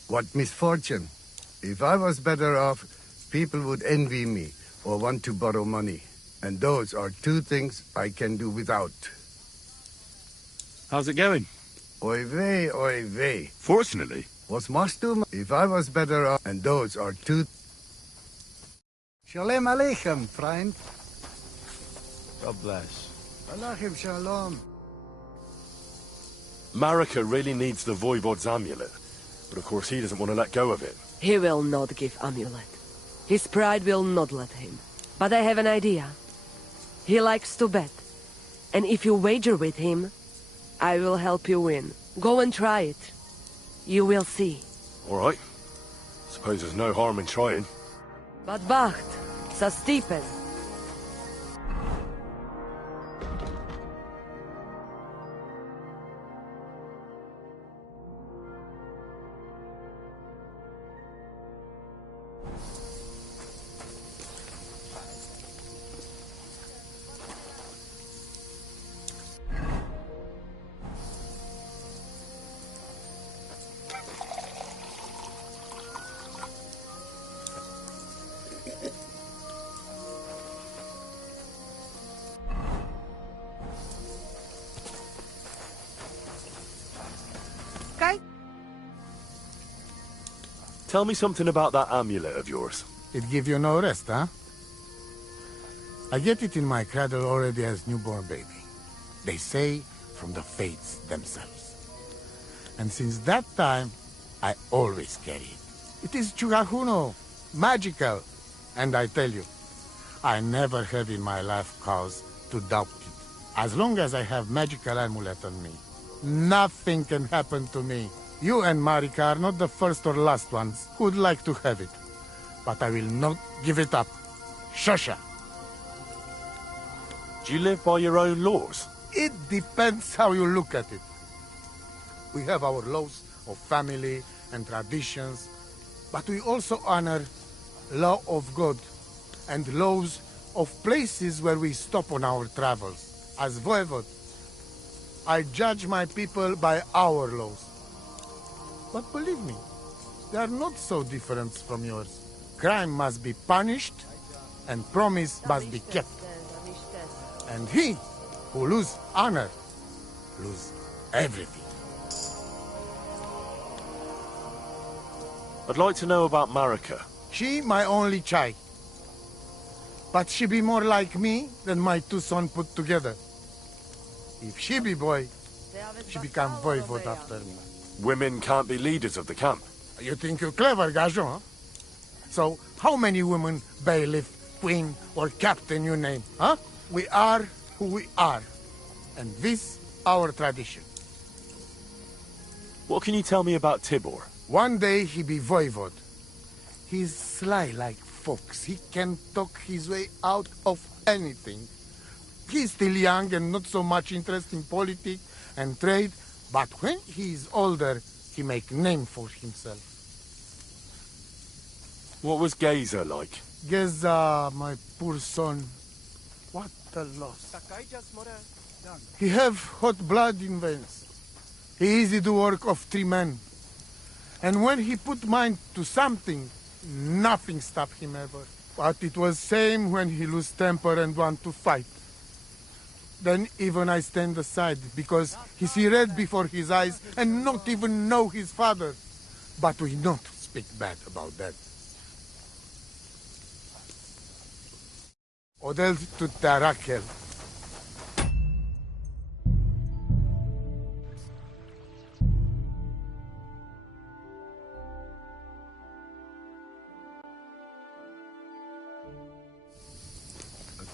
What misfortune? If I was better off, people would envy me or want to borrow money. And those are two things I can do without. How's it going? Oy vey. Fortunately? Was machst du? If I was better off, and those are two... Shalom aleichem, friend. God bless. Alachim shalom. Marika really needs the Voivod's amulet, but of course he doesn't want to let go of it. He will not give amulet. His pride will not let him. But I have an idea. He likes to bet. And if you wager with him, I will help you win. Go and try it. You will see. All right. Suppose there's no harm in trying. But Bacht, sa Stipen. Tell me something about that amulet of yours. It give you no rest, huh? I get it in my cradle already as newborn baby. They say from the fates themselves. And since that time, I always carry it. It is Chugahuno, magical. And I tell you, I never have in my life cause to doubt it. As long as I have magical amulet on me, nothing can happen to me. You and Marika are not the first or last ones who would like to have it. But I will not give it up. Shosha. Do you live by your own laws? It depends how you look at it. We have our laws of family and traditions, but we also honor law of God and laws of places where we stop on our travels. As voivod, I judge my people by our laws. But believe me, they are not so different from yours. Crime must be punished, and promise must be kept. And he who loses honor, loses everything. I'd like to know about Marika. She my only child. But she be more like me than my two sons put together. If she be boy, she become voivod after me. Women can't be leaders of the camp. You think you're clever, Gajon, huh? So, how many women, bailiff, queen, or captain you name, huh? We are who we are. And this, our tradition. What can you tell me about Tibor? One day he be voivod. He's sly like fox. He can talk his way out of anything. He's still young and not so much interested in politics and trade, but when he is older, he make name for himself. What was Geza like? Geza, my poor son. What a loss. He have hot blood in veins. He easy do work of 3 men. And when he put mind to something, nothing stop him ever. But it was same when he lose temper and want to fight. Then even I stand aside, because he see red before his eyes and not even know his father. But we not speak bad about that. Odel Tutarakel.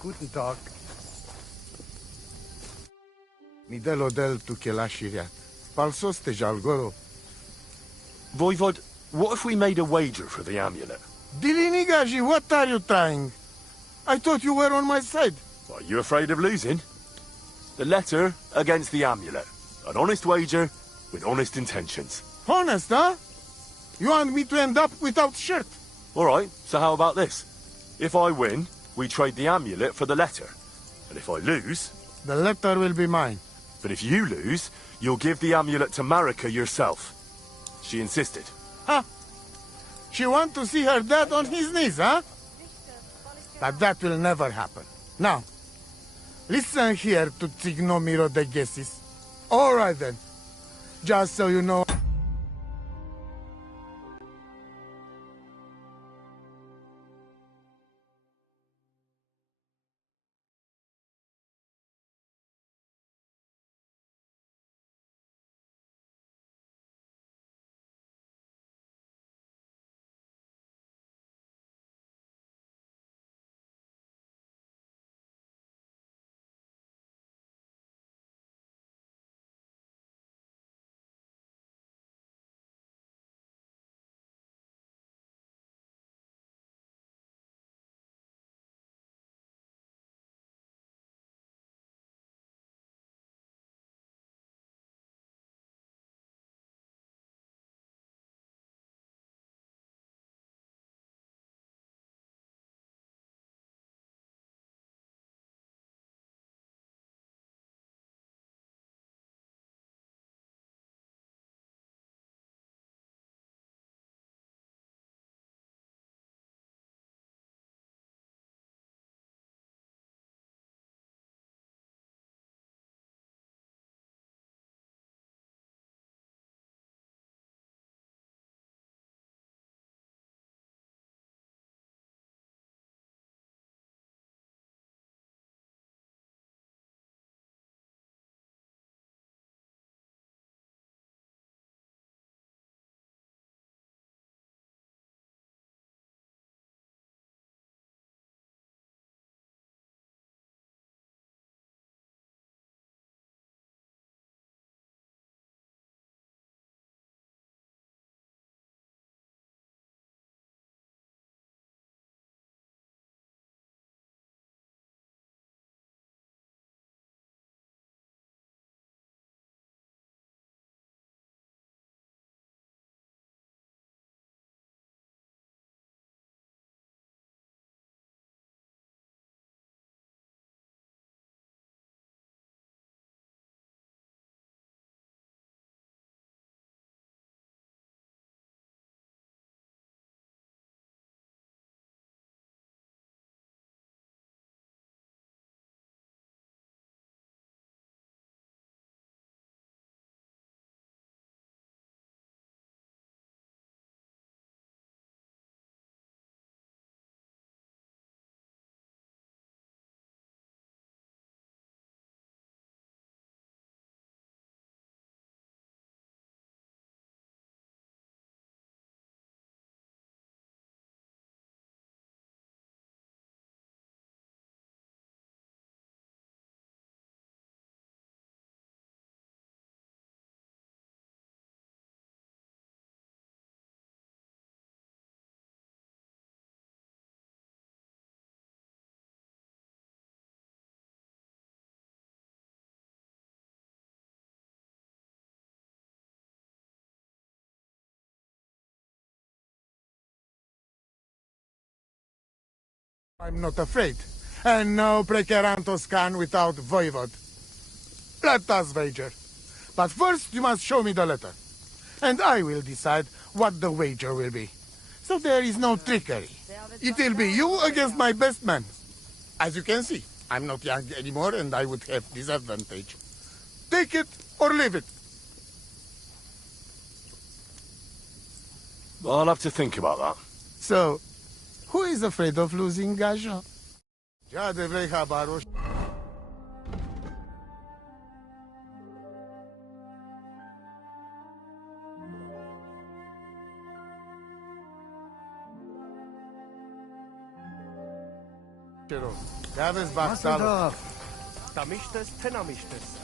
Guten Tag. Midel Odel tu Kelashiriat. Palsos te Jalgoro. Voivod, what if we made a wager for the amulet? Dilinigaji, what are you trying? I thought you were on my side. Are you afraid of losing? The letter against the amulet. An honest wager with honest intentions. Honest, huh? You want me to end up without shirt? All right, so how about this? If I win, we trade the amulet for the letter. And if I lose... The letter will be mine. But if you lose, you'll give the amulet to Marika yourself. She insisted. Huh? She want to see her dad on his knees, huh? But that will never happen. Now, listen here to Tsignomiro de Gesis. All right then. Just so you know... I'm not afraid. And no precarantos can without Voivod. Let us wager. But first you must show me the letter. And I will decide what the wager will be. So there is no trickery. It will be you against my best man. As you can see, I'm not young anymore and I would have disadvantage. Take it or leave it. I'll have to think about that. So, who is afraid of losing Gajo? Jade vei barosh. Gaves Bachtalo. Tamishtes, tenamishtes.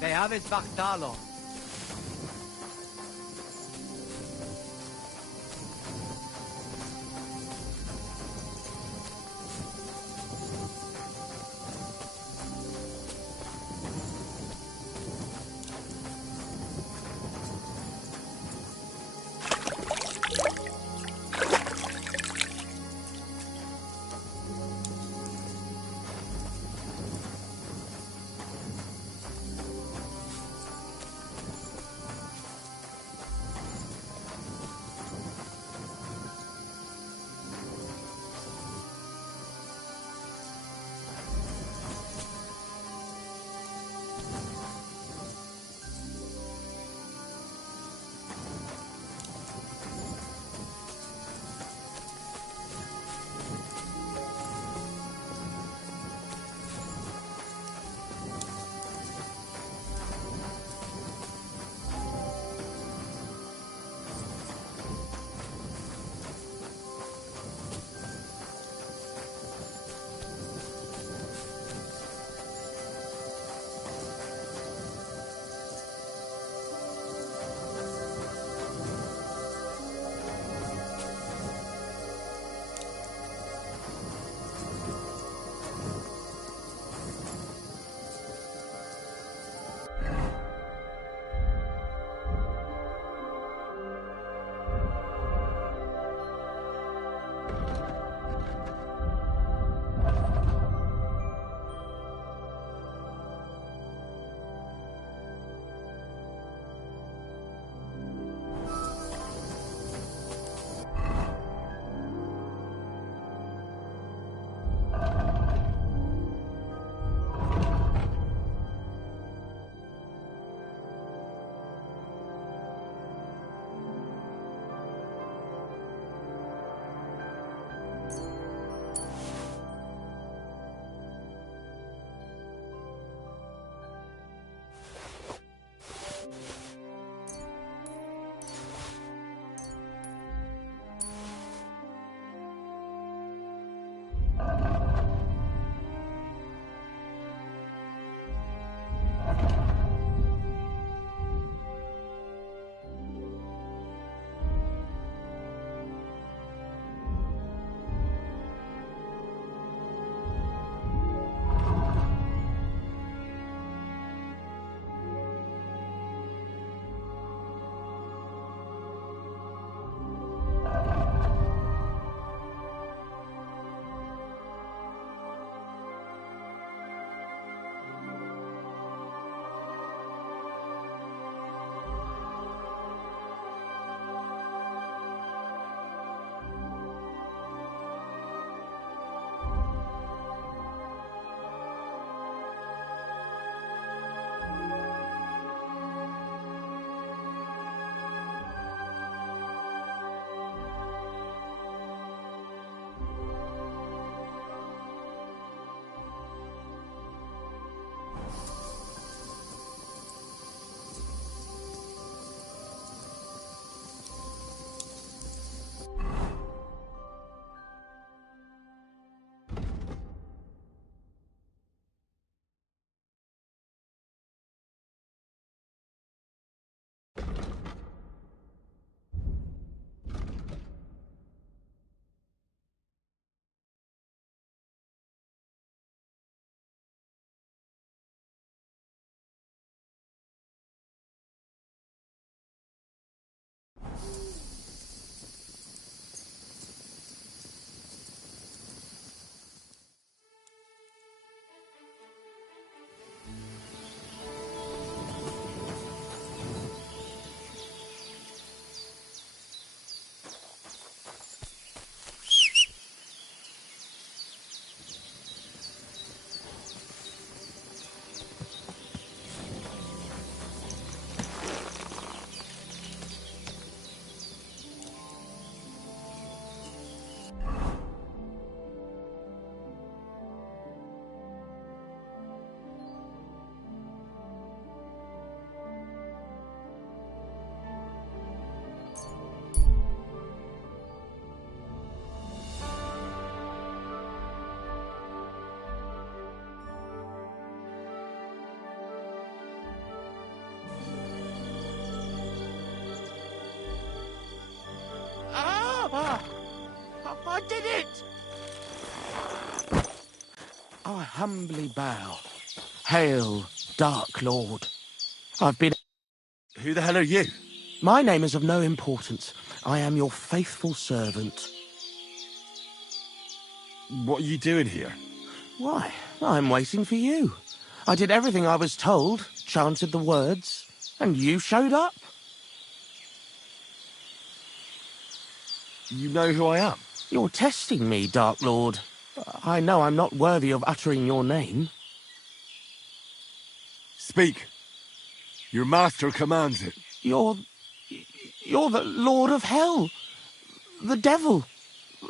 They have it Bachtalo. I humbly bow. Hail, Dark Lord. I've been... Who the hell are you? My name is of no importance. I am your faithful servant. What are you doing here? Why, I'm waiting for you. I did everything I was told, chanted the words, and you showed up. You know who I am? You're testing me, Dark Lord. I know I'm not worthy of uttering your name. Speak. Your master commands it. You're the Lord of Hell. The Devil.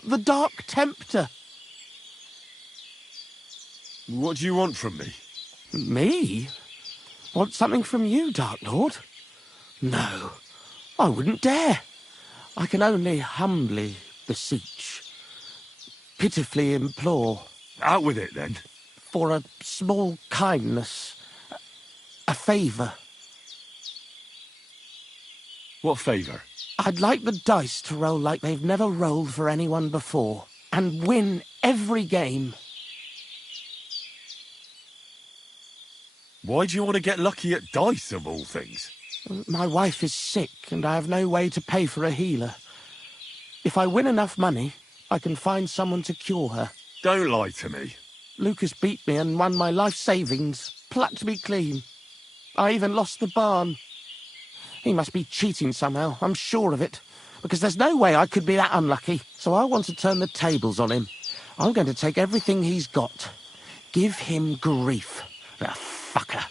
The Dark Tempter. What do you want from me? Me? Want something from you, Dark Lord? No, I wouldn't dare. I can only humbly beseech, pitifully implore. Out with it, then. For a small kindness, a favour. What favour? I'd like the dice to roll like they've never rolled for anyone before, and win every game. Why do you want to get lucky at dice, of all things? My wife is sick, and I have no way to pay for a healer. If I win enough money, I can find someone to cure her. Don't lie to me. Lucas beat me and won my life savings, plucked me clean. I even lost the barn. He must be cheating somehow, I'm sure of it, because there's no way I could be that unlucky. So I want to turn the tables on him. I'm going to take everything he's got. Give him grief, the fucker.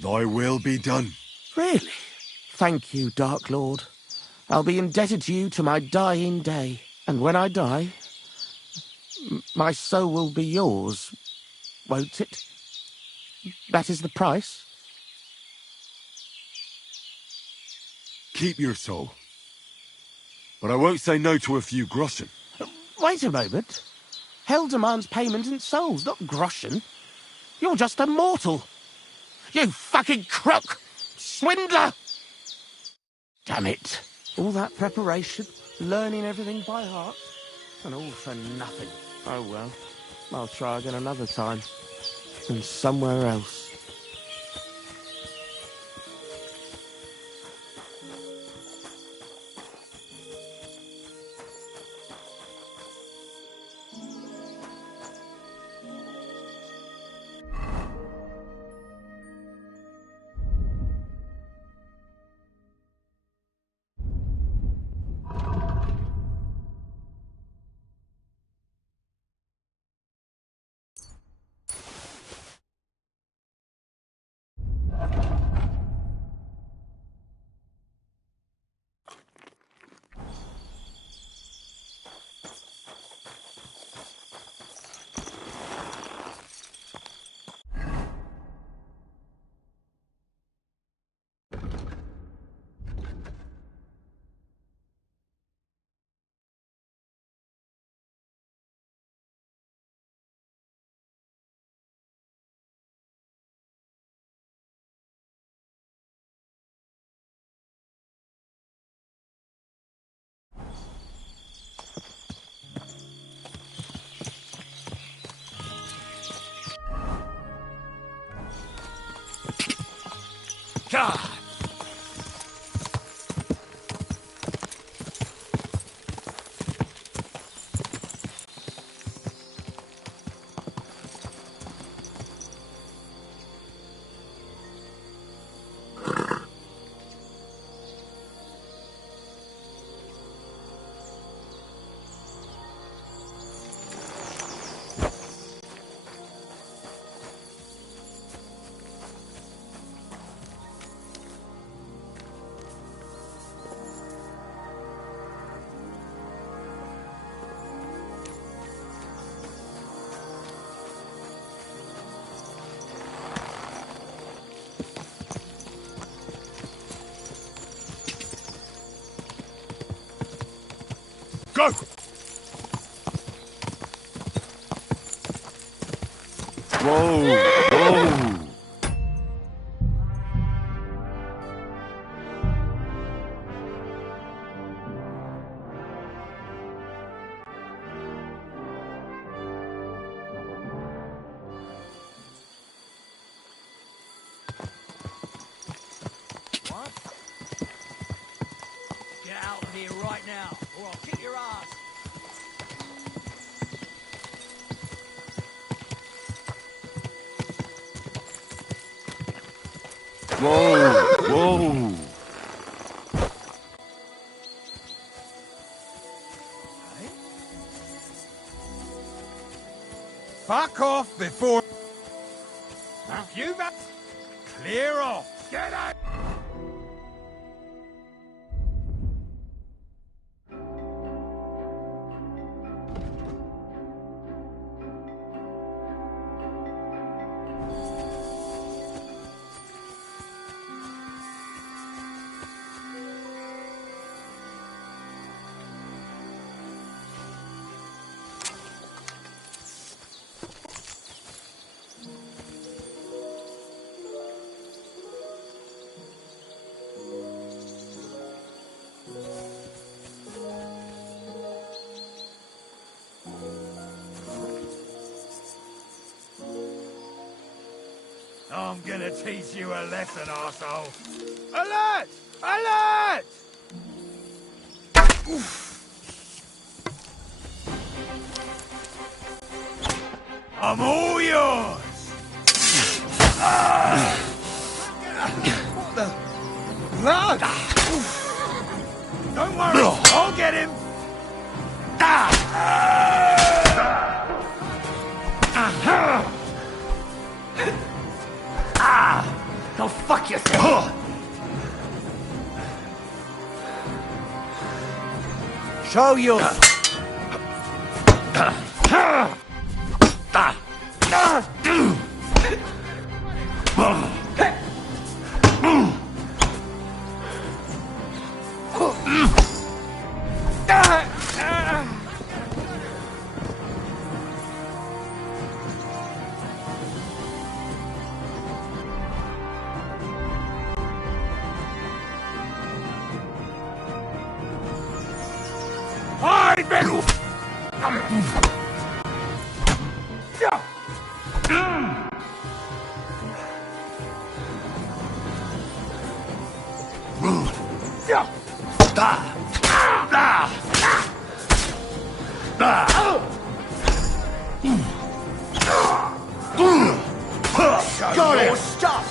Thy will be done. Really? Thank you, Dark Lord. I'll be indebted to you to my dying day. And when I die, my soul will be yours, won't it? That is the price? Keep your soul. But I won't say no to a few groschen. Wait a moment. Hell demands payment in souls, not groschen. You're just a mortal. You fucking crook! Swindler! Damn it. All that preparation, learning everything by heart, and all for nothing. Oh well, I'll try again another time. And somewhere else. God! Go! Whoa! Whoa! What? Get out of here right now, or I'll kick your ass. Whoa! Whoa! Fuck off before... You clear off! Get out! I'm gonna teach you a lesson, arsehole. Alert! Alert! I'm all yours! What the? Blood! Don't worry, I'll get him! Go fuck yourself! Show you! Got it! Stop!